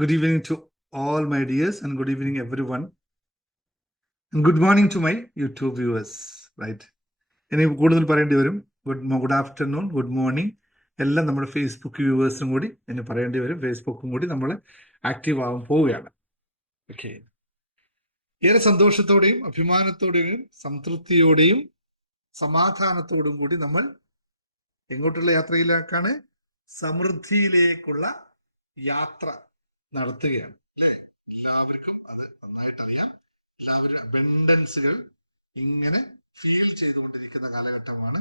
Good evening to all my dears, and good evening everyone. And good morning to my YouTube viewers. Right. ഇനി കൂടുതൽ പറയേണ്ടി വരും. Good afternoon, good morning എല്ലാം നമ്മുടെ Facebook വ്യൂവേഴ്സും കൂടി ഇനി പറയേണ്ടി വരും. ഫേസ്ബുക്കും കൂടി നമ്മൾ ആക്റ്റീവ് ആവാൻ പോവുകയാണ്. ഓക്കെ. ഏറെ സന്തോഷത്തോടെയും അഭിമാനത്തോടെയും സംതൃപ്തിയോടെയും സമാധാനത്തോടും കൂടി നമ്മൾ എങ്ങോട്ടുള്ള യാത്രയിലേക്കാണ്? സമൃദ്ധിയിലേക്കുള്ള യാത്ര നടത്തുകയാണ് അല്ലേ? എല്ലാവർക്കും അത് നന്നായിട്ട് അറിയാം. എല്ലാവരും അബൻഡൻസുകൾ ഇങ്ങനെ ഫീൽ ചെയ്തുകൊണ്ടിരിക്കുന്ന കാലഘട്ടമാണ്.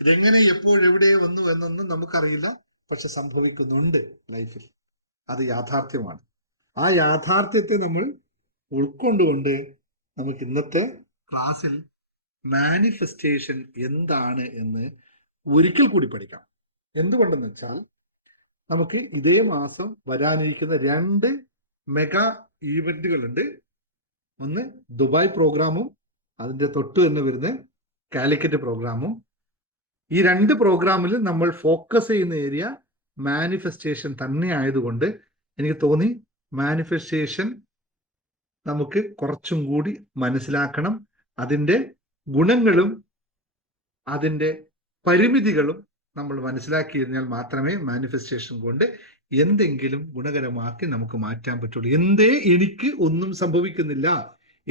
ഇതെങ്ങനെ എപ്പോഴെവിടെ വന്നു എന്നൊന്നും നമുക്കറിയില്ല, പക്ഷെ സംഭവിക്കുന്നുണ്ട് ലൈഫിൽ. അത് യാഥാർത്ഥ്യമാണ്. ആ യാഥാർത്ഥ്യത്തെ നമ്മൾ ഉൾക്കൊണ്ടുകൊണ്ട് നമുക്ക് ഇന്നത്തെ ക്ലാസ്സിൽ മാനിഫെസ്റ്റേഷൻ എന്താണ് എന്ന് ഒരിക്കൽ കൂടി പഠിക്കാം. എന്തുകൊണ്ടെന്ന് വെച്ചാൽ നമുക്ക് ഇതേ മാസം വരാനിരിക്കുന്ന 2 മെഗാ ഈവന്റുകളുണ്ട്. ഒന്ന് ദുബായ് പ്രോഗ്രാമും അതിന്റെ തൊട്ട് തന്നെ വരുന്ന കാലിക്കറ്റ് പ്രോഗ്രാമും. ഈ 2 പ്രോഗ്രാമിൽ നമ്മൾ ഫോക്കസ് ചെയ്യുന്ന ഏരിയ മാനിഫെസ്റ്റേഷൻ തന്നെ ആയതുകൊണ്ട് എനിക്ക് തോന്നി മാനിഫെസ്റ്റേഷൻ നമുക്ക് കുറച്ചും കൂടി മനസ്സിലാക്കണം. അതിൻ്റെ ഗുണങ്ങളും അതിൻ്റെ പരിമിതികളും നമ്മൾ മനസ്സിലാക്കി കഴിഞ്ഞാൽ മാത്രമേ മാനിഫെസ്റ്റേഷൻ കൊണ്ട് എന്തെങ്കിലും ഗുണകരമാക്കി നമുക്ക് മാറ്റാൻ പറ്റുള്ളൂ. എന്തേ എനിക്ക് ഒന്നും സംഭവിക്കുന്നില്ല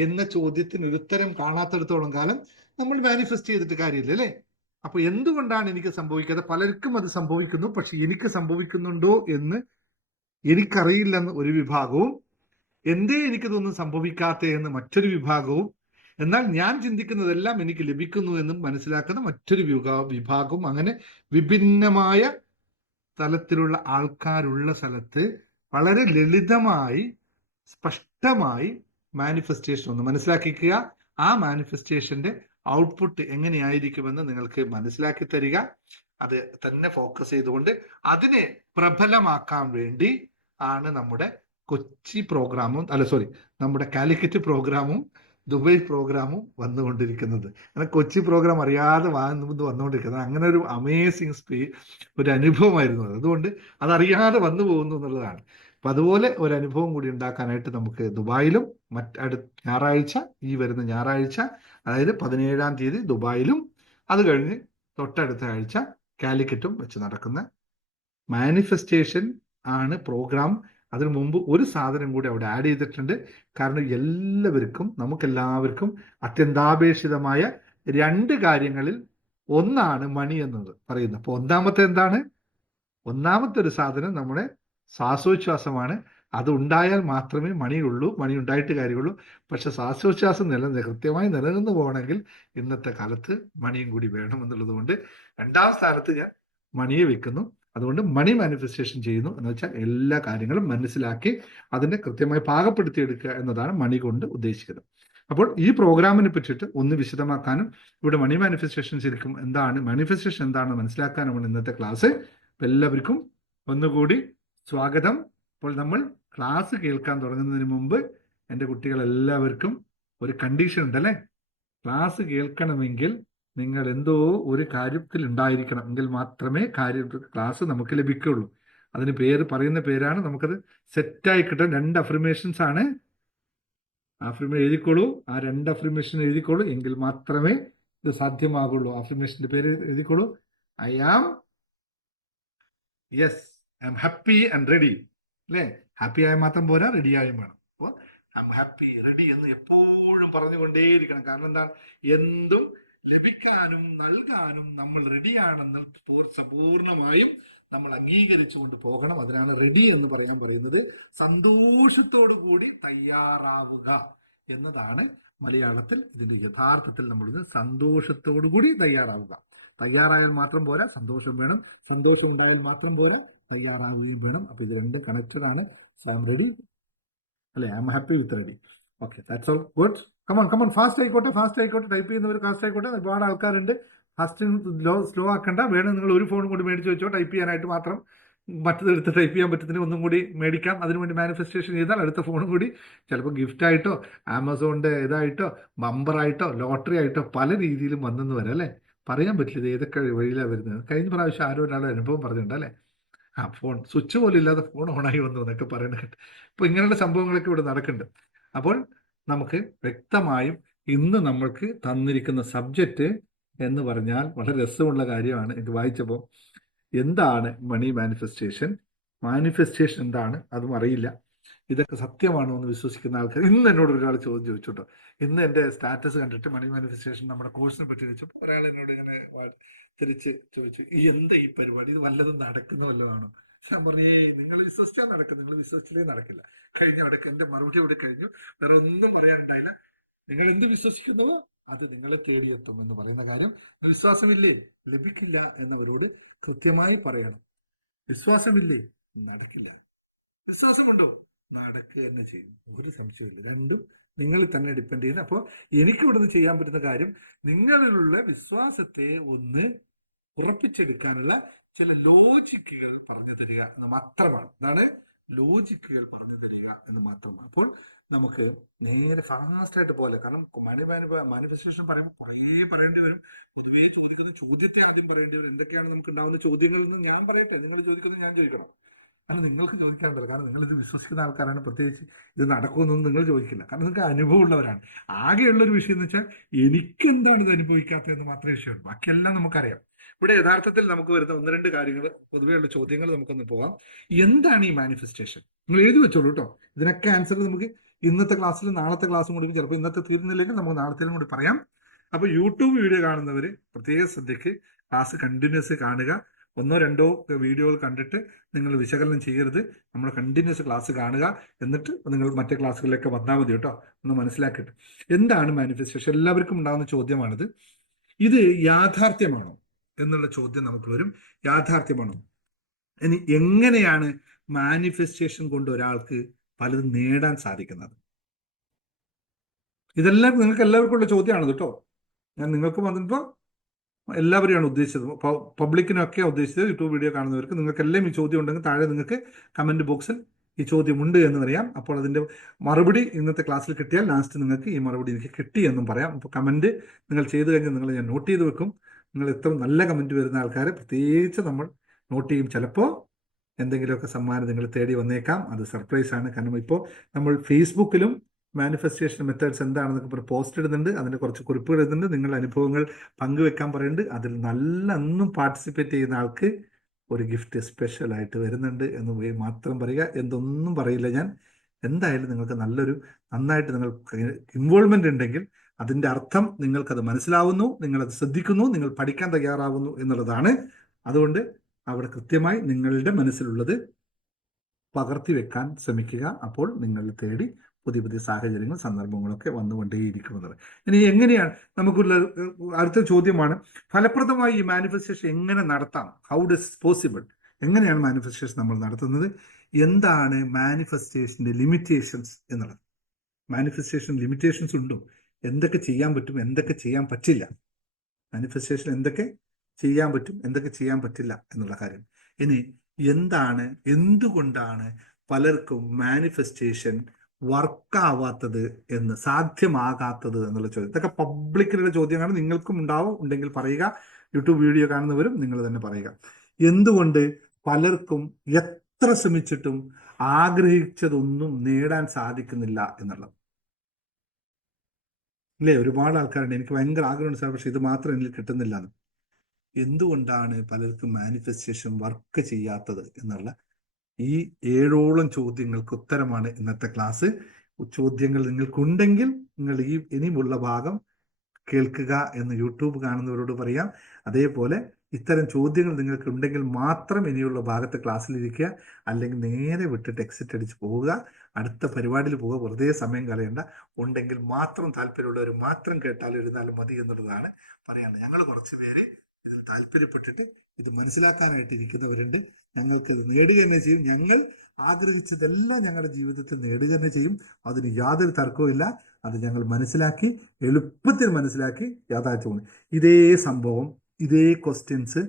എന്ന ചോദ്യത്തിന് ഒരു ഉത്തരം കാണാത്തിടത്തോളം കാലം നമ്മൾ മാനിഫെസ്റ്റ് ചെയ്തിട്ട് കാര്യമില്ല അല്ലേ? അപ്പൊ എന്തുകൊണ്ടാണ് എനിക്ക് സംഭവിക്കാതെ? പലർക്കും അത് സംഭവിക്കുന്നു, പക്ഷെ എനിക്ക് സംഭവിക്കുന്നുണ്ടോ എന്ന് എനിക്കറിയില്ലെന്ന് ഒരു വിഭാഗവും, എന്തേ എനിക്കിതൊന്നും സംഭവിക്കാത്ത എന്ന് മറ്റൊരു വിഭാഗവും, എന്നാൽ ഞാൻ ചിന്തിക്കുന്നതെല്ലാം എനിക്ക് ലഭിക്കുന്നു എന്നും മനസ്സിലാക്കുന്ന മറ്റൊരു വിഭാഗവും, അങ്ങനെ വിഭിന്നമായ തലത്തിലുള്ള ആൾക്കാരുള്ള സ്ഥലത്ത് വളരെ ലളിതമായി സ്പഷ്ടമായി മാനിഫെസ്റ്റേഷൻ ഒന്ന് മനസ്സിലാക്കിക്കുക. ആ മാനിഫെസ്റ്റേഷന്റെ ഔട്ട്പുട്ട് എങ്ങനെയായിരിക്കുമെന്ന് നിങ്ങൾക്ക് മനസ്സിലാക്കി തരിക. അത് തന്നെ ഫോക്കസ് ചെയ്തുകൊണ്ട് അതിനെ പ്രബലമാക്കാൻ വേണ്ടി ആണ് നമ്മുടെ കൊച്ചി പ്രോഗ്രാമും നമ്മുടെ കാലിക്കറ്റ് പ്രോഗ്രാമും ദുബായ് പ്രോഗ്രാമും വന്നുകൊണ്ടിരിക്കുന്നത്. അങ്ങനെ കൊച്ചി പ്രോഗ്രാം അറിയാതെ വന്നുകൊണ്ടിരിക്കുന്നത് അങ്ങനെ ഒരു അമേസിങ് ഒരു അനുഭവമായിരുന്നു. അതുകൊണ്ട് അതറിയാതെ വന്നു പോകുന്നു എന്നുള്ളതാണ്. അപ്പൊ അതുപോലെ ഒരു അനുഭവം കൂടി ഉണ്ടാക്കാനായിട്ട് നമുക്ക് ദുബായിലും ഞായറാഴ്ച, ഈ വരുന്ന ഞായറാഴ്ച, അതായത് 17-ാം തീയതി ദുബായിലും, അത് കഴിഞ്ഞ് തൊട്ടടുത്ത ആഴ്ച കാലിക്കറ്റും വെച്ച് നടക്കുന്ന മാനിഫെസ്റ്റേഷൻ ആണ് പ്രോഗ്രാം. അതിനു മുമ്പ് ഒരു സാധനം കൂടി അവിടെ ആഡ് ചെയ്തിട്ടുണ്ട്. കാരണം നമുക്കെല്ലാവർക്കും അത്യന്താപേക്ഷിതമായ 2 കാര്യങ്ങളിൽ ഒന്നാണ് മണി എന്നത് പറയുന്നത്. അപ്പൊ ഒന്നാമത്തെ ഒരു സാധനം നമ്മുടെ ശ്വാസോച്ഛ്വാസമാണ്. അത് ഉണ്ടായാൽ മാത്രമേ മണിയുള്ളൂ. മണി ഉണ്ടായിട്ട് കാര്യമുള്ളൂ. പക്ഷെ ശ്വാസോച്ഛ്വാസം കൃത്യമായി നിലനിന്ന് പോകണമെങ്കിൽ ഇന്നത്തെ കാലത്ത് മണിയും കൂടി വേണം എന്നുള്ളത് കൊണ്ട് 2ാം സ്ഥാനത്ത് ഞാൻ മണിയെ വെക്കുന്നു. അതുകൊണ്ട് മണി മാനിഫെസ്റ്റേഷൻ ചെയ്യുന്നു എന്ന് വെച്ചാൽ എല്ലാ കാര്യങ്ങളും മനസ്സിലാക്കി അതിനെ കൃത്യമായി പാകപ്പെടുത്തിയെടുക്കുക എന്നതാണ് മണി കൊണ്ട് ഉദ്ദേശിക്കുന്നത്. അപ്പോൾ ഈ പ്രോഗ്രാമിനെ പറ്റിയിട്ട് ഒന്ന് വിശദമാക്കാനും ഇവിടെ മണി മാനിഫെസ്റ്റേഷൻ ശരിക്കും എന്താണ്, മാനിഫെസ്റ്റേഷൻ എന്താണെന്ന് മനസ്സിലാക്കാനുമാണ് ഇന്നത്തെ ക്ലാസ്. എല്ലാവർക്കും ഒന്നുകൂടി സ്വാഗതം. അപ്പോൾ നമ്മൾ ക്ലാസ് കേൾക്കാൻ തുടങ്ങുന്നതിന് മുമ്പ് എൻ്റെ കുട്ടികളെല്ലാവർക്കും ഒരു കണ്ടീഷൻ ഉണ്ടല്ലേ? ക്ലാസ് കേൾക്കണമെങ്കിൽ നിങ്ങൾ എന്തോ ഒരു കാര്യത്തിൽ ഉണ്ടായിരിക്കണം, എങ്കിൽ മാത്രമേ ക്ലാസ് നമുക്ക് ലഭിക്കുള്ളൂ. അതിന് പറയുന്ന പേരാണ്, നമുക്കത് സെറ്റായി കിട്ടാൻ 2 അഫർമേഷൻസ് ആണ്. എഴുതിക്കോളൂ. ആ 2 അഫർമേഷൻ എഴുതിക്കോളൂ, എങ്കിൽ മാത്രമേ ഇത് സാധ്യമാകുള്ളൂ. അഫർമേഷന്റെ പേര് എഴുതിക്കോളൂ. I am happy and ready അല്ലേ? ഹാപ്പി ആയ മാത്രം പോരാ, റെഡി ആയും വേണം. അപ്പോൾ ഐ ആം ഹാപ്പി, റെഡി എന്ന് എപ്പോഴും പറഞ്ഞുകൊണ്ടേയിരിക്കണം. കാരണം എന്താണ്? എന്തും ലഭിക്കാനും നൽകാനും നമ്മൾ റെഡിയാണെന്ന് പൂർണ്ണമായും നമ്മൾ അംഗീകരിച്ചുകൊണ്ട് പോകണം. അതിനാണ് റെഡി എന്ന് പറയുന്നത്. സന്തോഷത്തോടു കൂടി തയ്യാറാവുക എന്നതാണ് മലയാളത്തിൽ ഇതിന്റെ യഥാർത്ഥത്തിൽ നമ്മൾ സന്തോഷത്തോടു കൂടി തയ്യാറാവുക. തയ്യാറായാൽ മാത്രം പോരാ, സന്തോഷം വേണം. സന്തോഷം ഉണ്ടായാൽ മാത്രം പോരാ, തയ്യാറാവുകയും വേണം. അപ്പൊ ഇത് 2 കണക്റ്റഡ് ആണ്. സോ ഐ എം റെഡി അല്ലെ? I am happy with ready. Okay, that's all. Good. Come on fast ആയിക്കോട്ടെ. ടൈപ്പ് ചെയ്യുന്നവർ ഫാസ്റ്റ് ആയിക്കോട്ടെ. ഒരുപാട് ആൾക്കാരുണ്ട്. ഫാസ്റ്റ് സ്ലോ ആക്കണ്ട. വേണം നിങ്ങൾ ഒരു ഫോൺ കൂടി മേടിച്ച് വെച്ചോ ടൈപ്പ് ചെയ്യാനായിട്ട് മാത്രം. മറ്റതെടുത്ത് ടൈപ്പ് ചെയ്യാൻ പറ്റത്തിന് ഒന്നും കൂടി മേടിക്കാം. അതിനുവേണ്ടി മാനിഫെസ്റ്റേഷൻ ചെയ്താൽ അടുത്ത ഫോണും കൂടി ചിലപ്പോൾ ഗിഫ്റ്റ് ആയിട്ടോ ആമസോണിന്റെ ഇതായിട്ടോ ബമ്പറായിട്ടോ ലോട്ടറി ആയിട്ടോ പല രീതിയിലും വന്നെന്ന് വരാം അല്ലേ? പറയാൻ പറ്റില്ല ഇത് ഏതൊക്കെ വഴിയിലാണ് വരുന്നത്. കഴിഞ്ഞ പ്രാവശ്യം ആരോ ഒരാളുടെ അനുഭവം പറഞ്ഞിട്ടുണ്ട് അല്ലേ? ഫോൺ സ്വിച്ച് പോലും ഇല്ലാതെ ഫോൺ ഓണായി വന്നു എന്നൊക്കെ പറയുന്നത് കേട്ട്. അപ്പൊ ഇങ്ങനെയുള്ള സംഭവങ്ങളൊക്കെ ഇവിടെ നടക്കുന്നുണ്ട്. അപ്പോൾ നമുക്ക് വ്യക്തമായും ഇന്ന് നമ്മൾക്ക് തന്നിരിക്കുന്ന സബ്ജക്റ്റ് എന്ന് പറഞ്ഞാൽ വളരെ രസമുള്ള കാര്യമാണ്. ഇത് വായിച്ചപ്പോൾ എന്താണ് മണി മാനിഫെസ്റ്റേഷൻ, മാനിഫെസ്റ്റേഷൻ എന്താണ് അതും അറിയില്ല, ഇതൊക്കെ സത്യമാണോ എന്ന് വിശ്വസിക്കുന്ന ആൾക്കാർ. ഇന്ന് എന്നോട് ഒരാൾ ചോദ്യം ചോദിച്ചോട്ടോ. ഇന്ന് എൻ്റെ സ്റ്റാറ്റസ് കണ്ടിട്ട് മണി മാനിഫെസ്റ്റേഷൻ നമ്മുടെ കോഴ്സിനെ പറ്റി ചോദിച്ചപ്പോൾ ഒരാൾ എന്നോട് ഇങ്ങനെ തിരിച്ച് ചോദിച്ചു, ഈ എന്താ ഈ പരിപാടി, ഇത് വല്ലതും നടക്കുന്ന വല്ലതാണോ? ഞാൻ പറഞ്ഞേ, നിങ്ങൾ വിശ്വസിച്ചാൽ നടക്കും, നിങ്ങൾ വിശ്വസിച്ചില്ലേ നടക്കില്ല. കഴിഞ്ഞ ഇടയ്ക്ക് എന്റെ മറുപടി ഇവിടെ കഴിഞ്ഞു, വേറെ ഒന്നും പറയാനുണ്ടായില്ല. നിങ്ങൾ എന്ത് വിശ്വസിക്കുന്നുവോ അത് നിങ്ങളെ തേടിയെത്തും എന്ന് പറയുന്ന കാര്യം. വിശ്വാസമില്ലേ, ലഭിക്കില്ല എന്നവരോട് കൃത്യമായി പറയണം. വിശ്വാസമില്ലേ, നടക്കില്ല. വിശ്വാസമുണ്ടോ, നടക്കുക തന്നെ ചെയ്യും. ഒരു സംശയമില്ല. രണ്ടും നിങ്ങൾ തന്നെ ഡിപ്പെൻഡ് ചെയ്യുന്നത്. അപ്പോൾ എനിക്കിവിടുന്ന് ചെയ്യാൻ പറ്റുന്ന കാര്യം നിങ്ങളിലുള്ള വിശ്വാസത്തെ ഒന്ന് ഉറപ്പിച്ചെടുക്കാനുള്ള ചില ലോജിക്കുകൾ പറഞ്ഞു തരിക എന്ന് മാത്രമാണ്. അതാണ് ലോജിക്കുകൾ പറഞ്ഞു തരിക എന്ന് മാത്രമാണ്. അപ്പോൾ നമുക്ക് നേരെ ഫാസ്റ്റ് ആയിട്ട് പോലെ, കാരണം മാനിഫെസ്റ്റേഷൻ പറയുമ്പോൾ കുറേ പറയേണ്ടി വരും. പൊതുവേ ചോദിക്കുന്ന ചോദ്യത്തെ ആദ്യം പറയേണ്ടി വരും. എന്തൊക്കെയാണ് നമുക്ക് ഉണ്ടാവുന്ന ചോദ്യങ്ങൾ എന്ന് ഞാൻ പറയട്ടെ, നിങ്ങൾ ചോദിക്കുന്നത് ഞാൻ ചോദിക്കണം. കാരണം നിങ്ങൾക്ക് ചോദിക്കാറില്ല, കാരണം നിങ്ങൾ ഇത് വിശ്വസിക്കുന്ന ആൾക്കാരാണ്. പ്രത്യേകിച്ച് ഇത് നടക്കുമെന്നൊന്നും നിങ്ങൾ ചോദിക്കില്ല, കാരണം നിങ്ങൾക്ക് അനുഭവമുള്ളവരാണ്. ആകെയുള്ളൊരു വിഷയം എന്ന് വെച്ചാൽ എനിക്ക് എന്താണ് ഇത് അനുഭവിക്കാത്തതെന്ന് മാത്രമേ വിഷയമുള്ളൂ. ബാക്കിയെല്ലാം നമുക്കറിയാം. ഇവിടെ യഥാർത്ഥത്തിൽ നമുക്ക് വരുന്ന ഒന്ന് രണ്ട് കാര്യങ്ങൾ, പൊതുവെയുള്ള ചോദ്യങ്ങൾ നമുക്കൊന്ന് പോകാം. എന്താണ് ഈ മാനിഫെസ്റ്റേഷൻ? നിങ്ങൾ എഴുതി വെച്ചോളൂ കേട്ടോ. ഇതിനൊക്കെ ആൻസർ നമുക്ക് ഇന്നത്തെ ക്ലാസ്സിൽ, നാളത്തെ ക്ലാസ്സും കൂടി, ചിലപ്പോൾ ഇന്നത്തെ തീരുന്നില്ലെങ്കിൽ നമുക്ക് നാളത്തേലും കൂടി പറയാം. അപ്പോൾ യൂട്യൂബ് വീഡിയോ കാണുന്നവർ പ്രത്യേക ശ്രദ്ധയ്ക്ക് ക്ലാസ് കണ്ടിന്യൂസ് കാണുക. ഒന്നോ രണ്ടോ വീഡിയോകൾ കണ്ടിട്ട് നിങ്ങൾ വിശകലനം ചെയ്യരുത്. നമ്മൾ കണ്ടിന്യൂസ് ക്ലാസ് കാണുക. എന്നിട്ട് നിങ്ങൾ മറ്റേ ക്ലാസ്സുകളിലേക്ക് വന്നാൽ മതി കേട്ടോ, ഒന്ന് മനസ്സിലാക്കിയിട്ട്. എന്താണ് മാനിഫെസ്റ്റേഷൻ? എല്ലാവർക്കും ഉണ്ടാകുന്ന ചോദ്യമാണിത്. ഇത് യാഥാർത്ഥ്യമാണോ എന്നുള്ള ചോദ്യം നമുക്ക് വരും. യാഥാർത്ഥ്യമാണോ? ഇനി എങ്ങനെയാണ് മാനിഫെസ്റ്റേഷൻ കൊണ്ട് ഒരാൾക്ക് പലതും നേടാൻ സാധിക്കുന്നത്? ഇതെല്ലാം നിങ്ങൾക്ക് എല്ലാവർക്കും ഉള്ള ചോദ്യമാണ് കേട്ടോ. ഞാൻ നിങ്ങൾക്ക് വന്നപ്പോൾ എല്ലാവരെയാണ് ഉദ്ദേശിച്ചത്, പബ്ലിക്കിനൊക്കെ ഉദ്ദേശിച്ചത്. യൂട്യൂബ് വീഡിയോ കാണുന്നവർക്ക് നിങ്ങൾക്കെല്ലാം ഈ ചോദ്യം ഉണ്ടെങ്കിൽ താഴെ നിങ്ങൾക്ക് കമന്റ് ബോക്സിൽ ഈ ചോദ്യമുണ്ട് എന്ന് പറയാം. അപ്പോൾ അതിൻ്റെ മറുപടി ഇന്നത്തെ ക്ലാസ്സിൽ കിട്ടിയാൽ ലാസ്റ്റ് നിങ്ങൾക്ക് ഈ മറുപടി എനിക്ക് കിട്ടി എന്നും പറയാം. അപ്പോൾ കമന്റ് നിങ്ങൾ ചെയ്ത് കഴിഞ്ഞാൽ നിങ്ങൾ ഞാൻ നോട്ട് ചെയ്ത് വെക്കും. നിങ്ങൾ ഇത്ര നല്ല കമന്റ് വരുന്ന ആൾക്കാരെ പ്രത്യേകിച്ച് നമ്മൾ നോട്ട് ചെയ്യും. ചിലപ്പോൾ എന്തെങ്കിലുമൊക്കെ സമ്മാനം നിങ്ങൾ തേടി വന്നേക്കാം. അത് സർപ്രൈസ് ആണ്. കാരണം ഇപ്പോൾ നമ്മൾ ഫേസ്ബുക്കിലും മാനിഫെസ്റ്റേഷൻ മെത്തേഡ്സ് എന്താണെന്നൊക്കെ പറഞ്ഞ് പോസ്റ്റ് ഇടുന്നുണ്ട്. അതിൻ്റെ കുറച്ച് കുറിപ്പുകൾ ഇടുന്നുണ്ട്. നിങ്ങളുടെ അനുഭവങ്ങൾ പങ്കുവെക്കാൻ പറയുന്നുണ്ട്. അതിൽ ഒന്നും പാർട്ടിസിപ്പേറ്റ് ചെയ്യുന്ന ആൾക്ക് ഒരു ഗിഫ്റ്റ് സ്പെഷ്യലായിട്ട് വരുന്നുണ്ട് എന്ന് മാത്രം പറയുക. എന്തൊന്നും പറയില്ല ഞാൻ. എന്തായാലും നിങ്ങൾക്ക് നന്നായിട്ട് നിങ്ങൾക്ക് ഇൻവോൾവ്മെന്റ് ഉണ്ടെങ്കിൽ അതിൻ്റെ അർത്ഥം നിങ്ങൾക്കത് മനസ്സിലാവുന്നു, നിങ്ങളത് ശ്രദ്ധിക്കുന്നു, നിങ്ങൾ പഠിക്കാൻ തയ്യാറാവുന്നു എന്നുള്ളതാണ്. അതുകൊണ്ട് അവിടെ കൃത്യമായി നിങ്ങളുടെ മനസ്സിലുള്ളത് പകർത്തി വെക്കാൻ ശ്രമിക്കുക. അപ്പോൾ നിങ്ങൾ തേടി പുതിയ പുതിയ സാഹചര്യങ്ങൾ, സന്ദർഭങ്ങളൊക്കെ വന്നുകൊണ്ടേയിരിക്കുന്നത്. ഇനി എങ്ങനെയാണ് നമുക്കുള്ള അടുത്ത ചോദ്യമാണ്, ഫലപ്രദമായി ഈ മാനിഫെസ്റ്റേഷൻ എങ്ങനെ നടത്താം? How does possible? എങ്ങനെയാണ് മാനിഫെസ്റ്റേഷൻ നമ്മൾ നടത്തുന്നത്? എന്താണ് മാനിഫെസ്റ്റേഷന്റെ ലിമിറ്റേഷൻസ് എന്നുള്ളത്? മാനിഫെസ്റ്റേഷൻ ലിമിറ്റേഷൻസ് ഉണ്ടോ? എന്തൊക്കെ ചെയ്യാൻ പറ്റും, എന്തൊക്കെ ചെയ്യാൻ പറ്റില്ല? മാനിഫെസ്റ്റേഷൻ എന്തൊക്കെ ചെയ്യാൻ പറ്റും, എന്തൊക്കെ ചെയ്യാൻ പറ്റില്ല എന്നുള്ള കാര്യം. ഇനി എന്തുകൊണ്ടാണ് പലർക്കും മാനിഫെസ്റ്റേഷൻ വർക്കാവാത്തത് സാധ്യമാകാത്തത് എന്നുള്ള ചോദ്യം. ഇതൊക്കെ പബ്ലിക്കിലുള്ള ചോദ്യമാണ്. നിങ്ങൾക്കും ഉണ്ടെങ്കിൽ പറയുക. യൂട്യൂബ് വീഡിയോ കാണുന്നവരും നിങ്ങൾ തന്നെ പറയുക. എന്തുകൊണ്ട് പലർക്കും എത്ര ശ്രമിച്ചിട്ടും ആഗ്രഹിച്ചതൊന്നും നേടാൻ സാധിക്കുന്നില്ല എന്നുള്ളത്? ഇല്ലേ, ഒരുപാട് ആൾക്കാരുണ്ട് എനിക്ക് ഭയങ്കര ആഗ്രഹമുണ്ട് സാർ, പക്ഷെ ഇത് മാത്രം എനിക്ക് കിട്ടുന്നില്ല എന്ന്. എന്തുകൊണ്ടാണ് പലർക്കും മാനിഫെസ്റ്റേഷൻ വർക്ക് ചെയ്യാത്തത് എന്നുള്ള ഈ 7ഓളം ചോദ്യങ്ങൾക്ക് ഉത്തരമാണ് ഇന്നത്തെ ക്ലാസ്. ചോദ്യങ്ങൾ നിങ്ങൾക്കുണ്ടെങ്കിൽ നിങ്ങൾ ഇനിയുമുള്ള ഭാഗം കേൾക്കുക എന്ന് യൂട്യൂബ് കാണുന്നവരോട് പറയാം. അതേപോലെ ഇത്തരം ചോദ്യങ്ങൾ നിങ്ങൾക്ക് ഉണ്ടെങ്കിൽ മാത്രം ഇനിയുള്ള ഭാഗത്തെ ക്ലാസ്സിലിരിക്കുക, അല്ലെങ്കിൽ നേരെ വിട്ടിട്ട് എക്സിറ്റ് അടിച്ച് പോവുക, അടുത്ത പരിപാടിയിൽ പോവുക. വെറുതെ സമയം കളയണ്ട. ഉണ്ടെങ്കിൽ മാത്രം, താല്പര്യമുള്ളവർ മാത്രം കേട്ടാലും എഴുതാലും മതി എന്നുള്ളതാണ് പറയാനുള്ളത്. ഞങ്ങൾ കുറച്ച് പേര് ഇതിൽ താല്പര്യപ്പെട്ടിട്ട് ഇത് മനസ്സിലാക്കാനായിട്ട് ഇരിക്കുന്നവരുണ്ട്. ഞങ്ങൾക്കത് നേടുക തന്നെ ചെയ്യും. ഞങ്ങൾ ആഗ്രഹിച്ചതെല്ലാം ഞങ്ങളുടെ ജീവിതത്തിൽ നേടുക തന്നെ ചെയ്യും. അതിന് യാതൊരു തർക്കവും ഇല്ല. അത് ഞങ്ങൾ മനസ്സിലാക്കി, എളുപ്പത്തിൽ മനസ്സിലാക്കി യാഥാർത്ഥ്യമാണ്. ഇതേ സംഭവം, ഇതേ ക്വസ്റ്റ്യൻസ്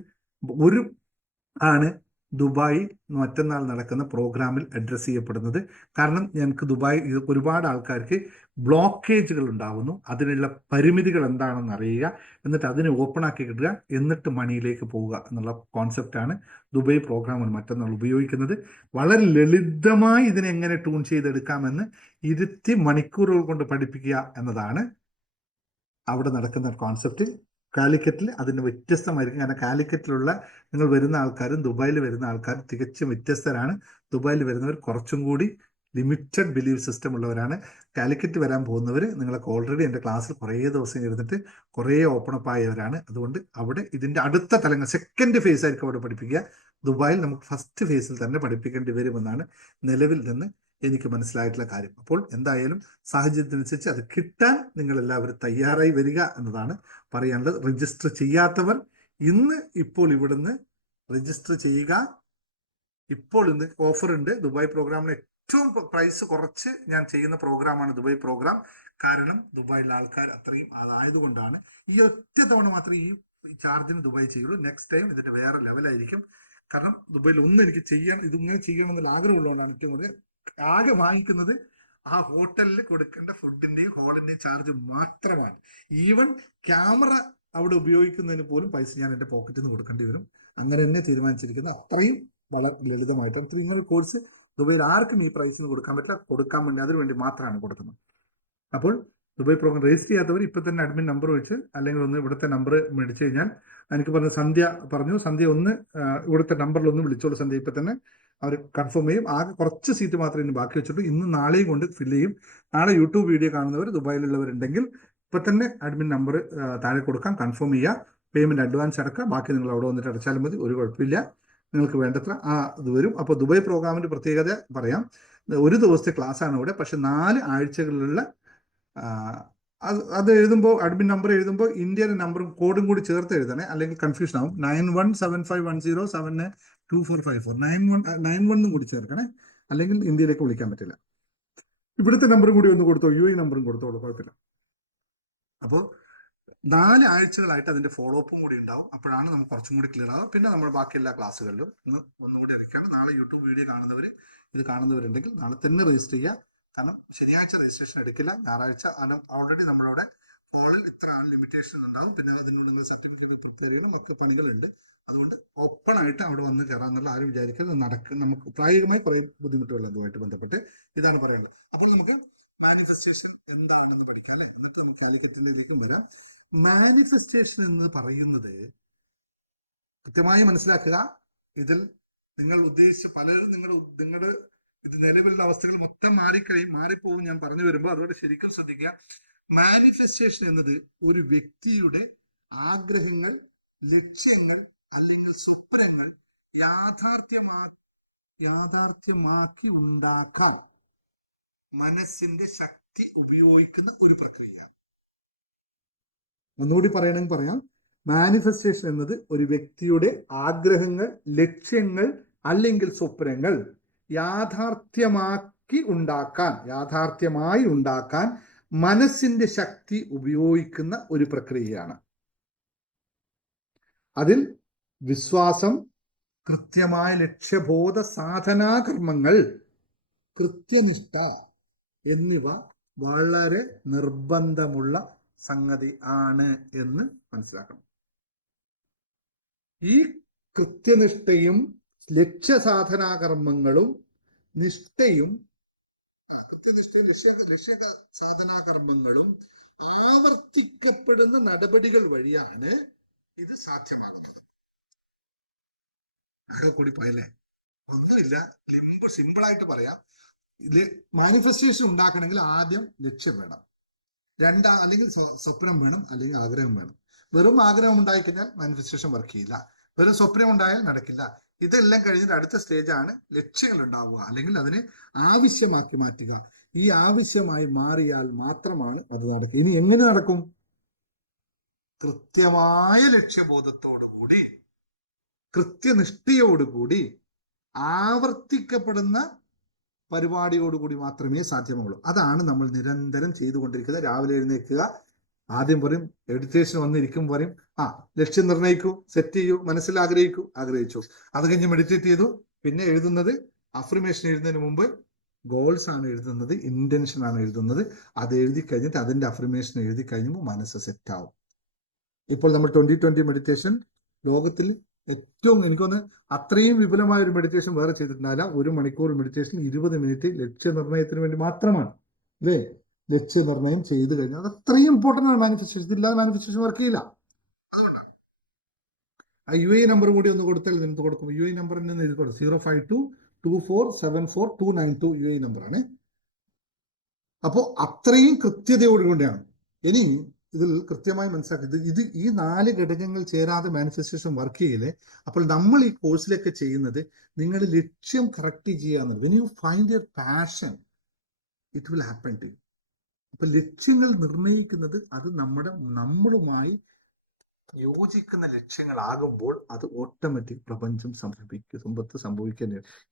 ആണ് ദുബായ് മറ്റന്നാൾ നടക്കുന്ന പ്രോഗ്രാമിൽ അഡ്രസ്സ് ചെയ്യപ്പെടുന്നത്. കാരണം ഞങ്ങൾക്ക് ദുബായ് ഒരുപാട് ആൾക്കാർക്ക് ബ്ലോക്കേജുകൾ ഉണ്ടാവുന്നു, അതിനുള്ള പരിമിതികൾ എന്താണെന്ന് അറിയുക, എന്നിട്ട് അതിനെ ഓപ്പൺ ആക്കി കിട്ടുക, എന്നിട്ട് മണിയിലേക്ക് പോവുക എന്നുള്ള കോൺസെപ്റ്റാണ് ദുബായ് പ്രോഗ്രാമിൽ മറ്റന്നാൾ ഉപയോഗിക്കുന്നത്. വളരെ ലളിതമായി ഇതിനെ എങ്ങനെ ട്യൂൺ ചെയ്തെടുക്കാമെന്ന് 20 മണിക്കൂറുകൾ കൊണ്ട് പഠിപ്പിക്കുക എന്നതാണ് അവിടെ നടക്കുന്ന കോൺസെപ്റ്റ്. കാലിക്കറ്റിൽ അതിന് വ്യത്യസ്തമായിരിക്കും. കാരണം കാലിക്കറ്റിലുള്ള നിങ്ങൾ വരുന്ന ആൾക്കാരും ദുബായിൽ വരുന്ന ആൾക്കാരും തികച്ചും വ്യത്യസ്തരാണ്. ദുബായിൽ വരുന്നവർ കുറച്ചും കൂടി ലിമിറ്റഡ് ബിലീഫ് സിസ്റ്റം ഉള്ളവരാണ്. കാലിക്കറ്റ് വരാൻ പോകുന്നവർ നിങ്ങളൊക്കെ ഓൾറെഡി എൻ്റെ ക്ലാസ്സിൽ കുറേ ദിവസം ഇരുന്നിട്ട് കുറേ ഓപ്പൺ അപ്പ് ആയവരാണ്. അതുകൊണ്ട് അവിടെ ഇതിൻ്റെ അടുത്ത തലങ്ങൾ സെക്കൻഡ് ഫേസ് ആയിരിക്കും അവിടെ പഠിപ്പിക്കുക. ദുബായിൽ നമുക്ക് ഫസ്റ്റ് ഫേസിൽ തന്നെ പഠിപ്പിക്കേണ്ടി വരുമെന്നാണ് നിലവിൽ നിന്ന് എനിക്ക് മനസ്സിലായിട്ടുള്ള കാര്യം. അപ്പോൾ എന്തായാലും സാഹചര്യത്തിനനുസരിച്ച് അത് കിട്ടാൻ നിങ്ങൾ എല്ലാവരും തയ്യാറായി വരിക എന്നതാണ് പറയാനുള്ളത്. രജിസ്റ്റർ ചെയ്യാത്തവർ ഇപ്പോൾ ഇവിടുന്ന് രജിസ്റ്റർ ചെയ്യുക. ഇപ്പോൾ ഇന്ന് ഓഫർ ഉണ്ട്. ദുബായ് പ്രോഗ്രാമിന് ഏറ്റവും പ്രൈസ് കുറച്ച് ഞാൻ ചെയ്യുന്ന പ്രോഗ്രാമാണ് ദുബായ് പ്രോഗ്രാം. കാരണം ദുബായിലെ ആൾക്കാർ അത്രയും അതായതുകൊണ്ടാണ്. ഈ ഒറ്റ തവണ മാത്രമേ ഈ ചാർജിന് ദുബായ് ചെയ്യുള്ളൂ. നെക്സ്റ്റ് ടൈം ഇതിന്റെ വേറെ ലെവലായിരിക്കും. കാരണം ദുബായിൽ എനിക്ക് ഇതിങ്ങനെ ചെയ്യണം എന്നുള്ള ആഗ്രഹമുള്ളതുകൊണ്ടാണ് ഏറ്റവും കൂടുതൽ ആകെ വാങ്ങിക്കുന്നത് ആ ഹോട്ടലിൽ കൊടുക്കേണ്ട ഫുഡിന്റെയും ഹോളിന്റെയും ചാർജ് മാത്രമാണ്. ഈവൻ ക്യാമറ അവിടെ ഉപയോഗിക്കുന്നതിന് പോലും പൈസ ഞാൻ എൻ്റെ പോക്കറ്റിൽ നിന്ന് കൊടുക്കേണ്ടി വരും. അങ്ങനെ തന്നെ തീരുമാനിച്ചിരിക്കുന്നത്. അത്രയും വളരെ ലളിതമായിട്ട് 3 കോഴ്സ് ദുബൈയിൽ ആർക്കും ഈ പ്രൈസിന് കൊടുക്കാൻ പറ്റില്ല. കൊടുക്കാൻ വേണ്ടി അതിനുവേണ്ടി മാത്രമാണ് കൊടുക്കുന്നത്. അപ്പോൾ ദുബായ് പ്രോഗ്രാം രജിസ്റ്റർ ചെയ്യാത്തവർ ഇപ്പം തന്നെ അഡ്മിൻ നമ്പർ വെച്ച് അല്ലെങ്കിൽ ഒന്ന് ഇവിടുത്തെ നമ്പർ മേടിച്ചു കഴിഞ്ഞാൽ, എനിക്ക് പറഞ്ഞ സന്ധ്യ ഒന്ന് ഇവിടുത്തെ നമ്പറിൽ ഒന്ന് വിളിച്ചോളൂ. സന്ധ്യ ഇപ്പം തന്നെ അവർ കൺഫേം ചെയ്യും. ആകെ കുറച്ച് സീറ്റ് മാത്രമേ ഇന്ന് ബാക്കി വെച്ചിട്ടു. ഇന്നും നാളെയും കൊണ്ട് ഫില്ല് ചെയ്യും. നാളെ യൂട്യൂബ് വീഡിയോ കാണുന്നവർ ദുബായിലുള്ളവരുണ്ടെങ്കിൽ ഇപ്പം തന്നെ അഡ്മിൻ നമ്പർ താഴെ കൊടുക്കാം, കൺഫേം ചെയ്യുക, പേയ്മെന്റ് അഡ്വാൻസ് അടക്കുക. ബാക്കി നിങ്ങൾ അവിടെ വന്നിട്ട് അടച്ചാലും മതി, ഒരു കുഴപ്പമില്ല. നിങ്ങൾക്ക് വേണ്ടത്ര ഇത് വരും. അപ്പോൾ ദുബായ് പ്രോഗ്രാമിന്റെ പ്രത്യേകത പറയാം. ഒരു ദിവസത്തെ ക്ലാസ് ആണ് ഇവിടെ. പക്ഷെ 4 ആഴ്ചകളിലുള്ള അത് എഴുതുമ്പോൾ അഡ്മിൻ നമ്പർ എഴുതുമ്പോൾ ഇന്ത്യയുടെ നമ്പറും കോഡും കൂടി ചേർത്ത് എഴുതണേ, അല്ലെങ്കിൽ കൺഫ്യൂഷൻ ആവും. 917510724454 91 കൂടി ചേർക്കണേ, അല്ലെങ്കിൽ ഇന്ത്യയിലേക്ക് വിളിക്കാൻ പറ്റില്ല. ഇവിടുത്തെ നമ്പറും കൂടി ഒന്ന് കൊടുത്തോ, UAE നമ്പറും കൊടുത്തോളൂ, കുഴപ്പമില്ല. അപ്പോൾ 4 ആഴ്ചകളായിട്ട് അതിന്റെ ഫോളോ അപ്പും കൂടി ഉണ്ടാവും. അപ്പോഴാണ് നമുക്ക് കുറച്ചും കൂടി ക്ലിയർ ആവുക. പിന്നെ നമ്മൾ ബാക്കി എല്ലാ ക്ലാസ്സുകളിലും ഒന്നുകൂടി ഇറക്കുകയാണ്. നാളെ യൂട്യൂബ് വീഡിയോ കാണുന്നവരുണ്ടെങ്കിൽ നാളെ തന്നെ രജിസ്റ്റർ ചെയ്യുക. കാരണം ശനിയാഴ്ച രജിസ്ട്രേഷൻ എടുക്കില്ല, ഞായറാഴ്ച. ഓൾറെഡി നമ്മളവിടെ ഫോളിൽ ഇത്ര ലിമിറ്റേഷൻ ഉണ്ടാകും. പിന്നെ അതിനോട് നിങ്ങൾ സർട്ടിഫിക്കറ്റ് പ്രിപ്പയർ ചെയ്യണം, ഒക്കെ പണികളുണ്ട്. അതുകൊണ്ട് ഓപ്പൺ ആയിട്ട് അവിടെ വന്ന് കയറാന്നുള്ള ആരും വിചാരിക്കുന്നത് നമുക്ക് പ്രായോഗികമായി കുറേ ബുദ്ധിമുട്ടുകൾ അതുമായിട്ട് ബന്ധപ്പെട്ട് ഇതാണ് പറയേണ്ടത്. അപ്പോൾ നമുക്ക് മാനിഫെസ്റ്റേഷൻ എന്താണെന്ന് പഠിക്കാം അല്ലെ. എന്നിട്ട് നമുക്ക് കാലിക്കറ്റിലേക്കും വരാം. മാനിഫെസ്റ്റേഷൻ എന്ന് പറയുന്നത് കൃത്യമായി മനസ്സിലാക്കുക. ഇതിൽ നിങ്ങൾ ഉദ്ദേശിച്ച പലരും നിങ്ങളുടെ ഇത് നിലവിലുള്ള അവസ്ഥകൾ മൊത്തം മാറിപ്പോവും ഞാൻ പറഞ്ഞു വരുമ്പോൾ. അതുകൊണ്ട് ശരിക്കും ശ്രദ്ധിക്കുക. മാനിഫെസ്റ്റേഷൻ എന്നത് ഒരു വ്യക്തിയുടെ ആഗ്രഹങ്ങൾ, ലക്ഷ്യങ്ങൾ അല്ലെങ്കിൽ സ്വപ്നങ്ങൾ യാഥാർത്ഥ്യമാക്കി ഉണ്ടാക്കാൻ മനസ്സിന്റെ ശക്തി ഉപയോഗിക്കുന്ന ഒരു പ്രക്രിയയാണ്. ഒന്നുകൂടി പറയണമെങ്കിൽ പറയാം. മാനിഫെസ്റ്റേഷൻ എന്നത് ഒരു വ്യക്തിയുടെ ആഗ്രഹങ്ങൾ, ലക്ഷ്യങ്ങൾ അല്ലെങ്കിൽ സ്വപ്നങ്ങൾ യാഥാർത്ഥ്യമായി ഉണ്ടാക്കാൻ മനസ്സിന്റെ ശക്തി ഉപയോഗിക്കുന്ന ഒരു പ്രക്രിയയാണ്. അതിൽ വിശ്വാസം, കൃത്യമായ ലക്ഷ്യബോധ സാധനാകർമ്മങ്ങൾ, കൃത്യനിഷ്ഠ എന്നിവ വളരെ നിർബന്ധമുള്ള സംഗതി ആണ് എന്ന് മനസ്സിലാക്കണം. ഈ കൃത്യനിഷ്ഠയും ലക്ഷ്യസാധനാകർമ്മങ്ങളും സാധനാകർമ്മങ്ങളും ആവർത്തിക്കപ്പെടുന്ന നടപടികൾ വഴിയാണ് ഇത് സാധ്യമാകുന്നത്. ആകെ കൂടി പോയല്ലേ? ഒന്നുമില്ല, സിമ്പിളായിട്ട് പറയാം. മാനിഫെസ്റ്റേഷൻ ഉണ്ടാക്കണമെങ്കിൽ ആദ്യം ലക്ഷ്യം വേണം, അല്ലെങ്കിൽ സ്വപ്നം വേണം, അല്ലെങ്കിൽ ആഗ്രഹം വേണം. വെറും ആഗ്രഹം ഉണ്ടായിക്കഴിഞ്ഞാൽ മാനിഫെസ്റ്റേഷൻ വർക്ക് ചെയ്യില്ല. വെറും സ്വപ്നം ഉണ്ടായാൽ നടക്കില്ല. ഇതെല്ലാം കഴിഞ്ഞിട്ട് അടുത്ത സ്റ്റേജാണ് ലക്ഷ്യങ്ങൾ ഉണ്ടാവുക, അല്ലെങ്കിൽ അതിനെ ആവശ്യമാക്കി മാറ്റുക. ഈ ആവശ്യമായി മാറിയാൽ മാത്രമാണ് അത് നടക്കുക. ഇനി എങ്ങനെ നടക്കും? കൃത്യമായ ലക്ഷ്യബോധത്തോടുകൂടി, കൃത്യനിഷ്ഠയോടുകൂടി, ആവർത്തിക്കപ്പെടുന്ന പരിപാടിയോടുകൂടി മാത്രമേ സാധ്യമാവുള്ളൂ. അതാണ് നമ്മൾ നിരന്തരം ചെയ്തുകൊണ്ടിരിക്കുന്നത്. രാവിലെ എഴുന്നേൽക്കുക, ആദ്യം പറയും മെഡിറ്റേഷൻ വന്നിരിക്കും പറയും, ലക്ഷ്യം നിർണ്ണയിക്കൂ, സെറ്റ് ചെയ്യൂ, മനസ്സിൽ ആഗ്രഹിച്ചു. അത് കഴിഞ്ഞ് മെഡിറ്റേറ്റ് ചെയ്തു. പിന്നെ എഴുതുന്നത് അഫർമേഷൻ എഴുതുന്നതിന് മുമ്പ് ഗോൾസ് ആണ് എഴുതുന്നത്, ഇന്റൻഷൻ ആണ് എഴുതുന്നത്. അത് എഴുതി കഴിഞ്ഞിട്ട് അതിന്റെ അഫർമേഷൻ എഴുതി കഴിയുമ്പോൾ മനസ്സ് സെറ്റ് ആവും. ഇപ്പോൾ നമ്മൾ 2020 മെഡിറ്റേഷൻ ലോകത്തിൽ ഏറ്റവും, എനിക്കൊന്ന് അത്രയും വിപുലമായ ഒരു മെഡിറ്റേഷൻ വേറെ ചെയ്തിട്ടുണ്ടാവില്ല. 1 മണിക്കൂർ മെഡിറ്റേഷൻ 20 മിനിറ്റ് ലക്ഷ്യനിർണ്ണയത്തിന് വേണ്ടി മാത്രമാണ്. അല്ലേ? ലക്ഷ്യനിർണ്ണയം ചെയ്തു കഴിഞ്ഞാൽ അത് അത്രയും ഇമ്പോർട്ടൻ്റ് ആണ്. മാനിഫെസ്റ്റേഷൻ ഇല്ലാതെ മാനിഫെസ്റ്റേഷൻ വർക്ക് ചെയ്യില്ല. അതുകൊണ്ടാണ് ആ UAE നമ്പർ കൂടി ഒന്ന് കൊടുത്താൽ നിങ്ങൾക്ക് കൊടുക്കും. UAE നമ്പർ തന്നെ എഴുതി കൊടുക്കും. 05224742292 UAE നമ്പറാണ്. അപ്പോൾ അത്രയും കൃത്യതയോടുകൂടിയാണ്. ഇനി ഇതിൽ കൃത്യമായി മനസ്സിലാക്കി ഇത് ഈ 4 ഘടകങ്ങൾ ചേരാതെ മാനിഫെസ്റ്റേഷൻ വർക്ക് ചെയ്യില്ലേ. അപ്പോൾ നമ്മൾ ഈ കോഴ്സിലൊക്കെ ചെയ്യുന്നത് നിങ്ങളുടെ ലക്ഷ്യം കറക്റ്റ് ചെയ്യാന്നുള്ളത്. When you find your passion it will happen to you. അപ്പൊ ലക്ഷ്യങ്ങൾ നിർണ്ണയിക്കുന്നത് അത് നമ്മളുമായി യോജിക്കുന്ന ലക്ഷ്യങ്ങളാകുമ്പോൾ അത് ഓട്ടോമാറ്റിക് പ്രപഞ്ചം സംഭവിക്കാൻ.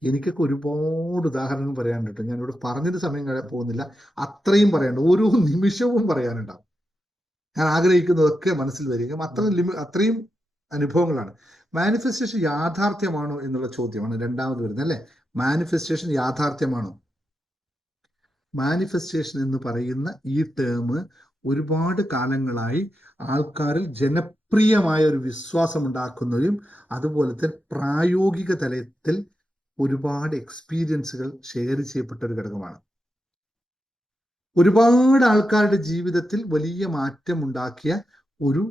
എനിക്കൊക്കെ ഒരുപാട് ഉദാഹരണങ്ങൾ പറയാനുണ്ട് കേട്ടോ. ഞാനിവിടെ പറഞ്ഞൊരു സമയം പോകുന്നില്ല, അത്രയും പറയാനുണ്ട്. ഓരോ നിമിഷവും പറയാനുണ്ടാവും. ഞാൻ ആഗ്രഹിക്കുന്നതൊക്കെ മനസ്സിൽ വരിക, അത്രയും അനുഭവങ്ങളാണ്. മാനിഫെസ്റ്റേഷൻ യാഥാർത്ഥ്യമാണോ എന്നുള്ള ചോദ്യമാണ് രണ്ടാമത് വരുന്നത്, അല്ലെ? മാനിഫെസ്റ്റേഷൻ യാഥാർത്ഥ്യമാണോ? മാനിഫെസ്റ്റേഷൻ എന്ന് പറയുന്ന ഈ ടേം ഒരുപാട് കാലങ്ങളായി ആൾക്കാരിൽ ജനപ്രിയമായ ഒരു വിശ്വാസം ഉണ്ടാക്കുന്നതും അതുപോലെ തന്നെ പ്രായോഗിക തലത്തിൽ ഒരുപാട് എക്സ്പീരിയൻസുകൾ ഷെയർ ചെയ്യപ്പെട്ട ഒരു ഘടകമാണ്. ഒരുപാട് ആൾക്കാരുടെ ജീവിതത്തിൽ വലിയ മാറ്റം ഉണ്ടാക്കിയ ഒരു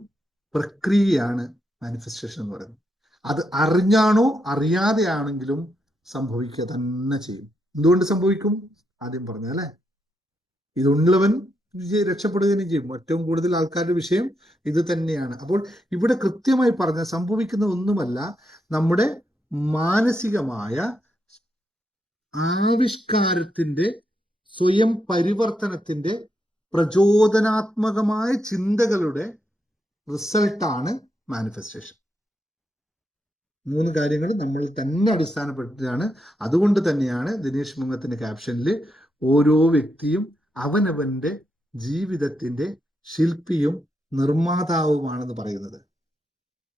പ്രക്രിയയാണ് മാനിഫെസ്റ്റേഷൻ എന്ന് പറയുന്നത്. അത് അറിഞ്ഞാണോ അറിയാതെയാണെങ്കിലും സംഭവിക്കുക തന്നെ ചെയ്യും. എന്തുകൊണ്ട് സംഭവിക്കും? ആദ്യം പറഞ്ഞ അല്ലെ, ഇതുള്ളവൻ രക്ഷപ്പെടുകയും ചെയ്യും. ഏറ്റവും കൂടുതൽ ആൾക്കാരുടെ വിഷയം ഇത് തന്നെയാണ്. അപ്പോൾ ഇവിടെ കൃത്യമായി പറഞ്ഞ സംഭവിക്കുന്ന ഒന്നുമല്ല, നമ്മുടെ മാനസികമായ ആവിഷ്കാരത്തിന്റെ സ്വയം പരിവർത്തനത്തിന്റെ പ്രചോദനാത്മകമായ ചിന്തകളുടെ റിസൾട്ടാണ് മാനിഫെസ്റ്റേഷൻ. 3 കാര്യങ്ങൾ നമ്മൾ തന്നെ അടിസ്ഥാനപ്പെട്ടിട്ടാണ്. അതുകൊണ്ട് തന്നെയാണ് ദിനേശ് മുങ്ങത്തിന്റെ ക്യാപ്ഷനിൽ ഓരോ വ്യക്തിയും അവനവന്റെ ജീവിതത്തിന്റെ ശില്പിയും നിർമ്മാതാവുമാണെന്ന് പറയുന്നത്.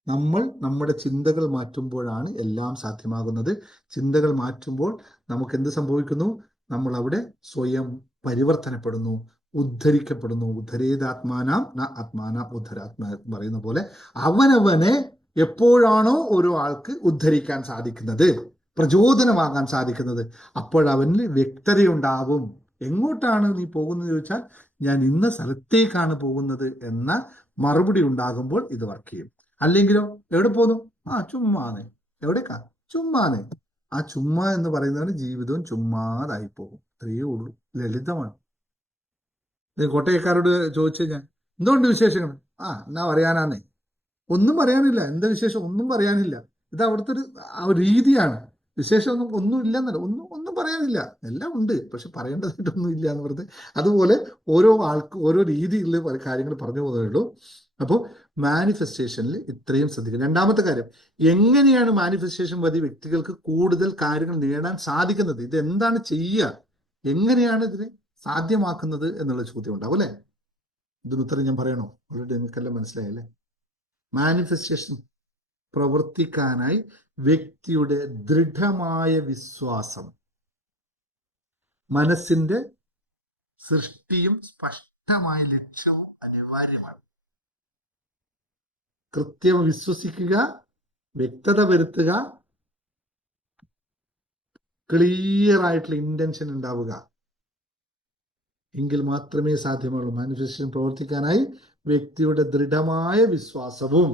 നമ്മൾ നമ്മുടെ ചിന്തകൾ മാറ്റുമ്പോഴാണ് എല്ലാം സാധ്യമാകുന്നത്. ചിന്തകൾ മാറ്റുമ്പോൾ നമുക്ക് എന്ത് സംഭവിക്കുന്നു? നമ്മൾ അവിടെ സ്വയം പരിവർത്തനപ്പെടുന്നു, ഉദ്ധരിക്കപ്പെടുന്നു. ഉദ്ധരേതാത്മാനാം ന ആത്മാനാം ഉദ്ധരാത്മാ പറയുന്ന പോലെ അവനവനെ എപ്പോഴാണോ ഓരോ ആൾക്ക് ഉദ്ധരിക്കാൻ സാധിക്കുന്നത്, പ്രചോദനമാകാൻ സാധിക്കുന്നത്, അപ്പോഴവനിൽ വ്യക്തതയുണ്ടാവും. എങ്ങോട്ടാണ് നീ പോകുന്നത് ചോദിച്ചാൽ ഞാൻ ഇന്ന സ്ഥലത്തേക്കാണ് പോകുന്നത് എന്ന മറുപടി ഉണ്ടാകുമ്പോൾ ഇത് വർക്ക് ചെയ്യും. അല്ലെങ്കിലോ എവിടെ പോകുന്നു? ചുമ്മാനെ. എവിടേക്കാ? ചുമ്മാനെ. ആ ചുമ്മാ എന്ന് പറയുന്നതാണ് ജീവിതവും ചുമ്മാതായി പോകും. അത്രയേ ഉള്ളൂ. ലളിതമാണ്. കോട്ടയക്കാരോട് ചോദിച്ചു കഴിഞ്ഞാൽ എന്തുകൊണ്ട് വിശേഷങ്ങൾ? എന്നാ പറയാനാന്നേ, ഒന്നും പറയാനില്ല. എന്താ വിശേഷം? ഒന്നും പറയാനില്ല. ഇത് അവിടുത്തെ ഒരു രീതിയാണ്. വിശേഷം ഒന്നും ഇല്ലെന്നല്ല, ഒന്നും പറയാനില്ല. എല്ലാം ഉണ്ട്, പക്ഷെ പറയേണ്ടതായിട്ടൊന്നും ഇല്ല എന്ന് പറഞ്ഞത്. അതുപോലെ ഓരോ ആൾക്ക് ഓരോ രീതിയിൽ കാര്യങ്ങൾ പറഞ്ഞു പോകുന്നതേ ഉള്ളൂ. അപ്പോൾ മാനിഫെസ്റ്റേഷനിൽ ഇത്രയും ശ്രദ്ധിക്കുക. രണ്ടാമത്തെ കാര്യം, എങ്ങനെയാണ് മാനിഫെസ്റ്റേഷൻ വഴി വ്യക്തികൾക്ക് കൂടുതൽ കാര്യങ്ങൾ നേടാൻ സാധിക്കുന്നത്? ഇത് എന്താണ് ചെയ്യുക, എങ്ങനെയാണ് ഇതിനെ സാധ്യമാക്കുന്നത് എന്നുള്ള ചോദ്യം ഉണ്ടാവും അല്ലെ? ഇതിന് ഉത്തരം ഞാൻ പറയണോ? ഓൾറെഡി നിങ്ങൾക്കെല്ലാം മനസ്സിലായല്ലേ? മാനിഫെസ്റ്റേഷൻ പ്രവർത്തിക്കാനായി വ്യക്തിയുടെ ദൃഢമായ വിശ്വാസം, മനസ്സിന്റെ സൃഷ്ടിയും സ്പഷ്ടമായ ലക്ഷ്യവും അനിവാര്യമാണ്. കൃത്യം വിശ്വസിക്കുക, വ്യക്തത വരുത്തുക, ക്ലിയർ ആയിട്ടുള്ള ഇന്റൻഷൻ ഉണ്ടാവുക, എങ്കിൽ മാത്രമേ സാധ്യമുള്ളൂ. മാനിഫെസ്റ്റേഷൻ പ്രവർത്തിക്കാനായി വ്യക്തിയുടെ ദൃഢമായ വിശ്വാസവും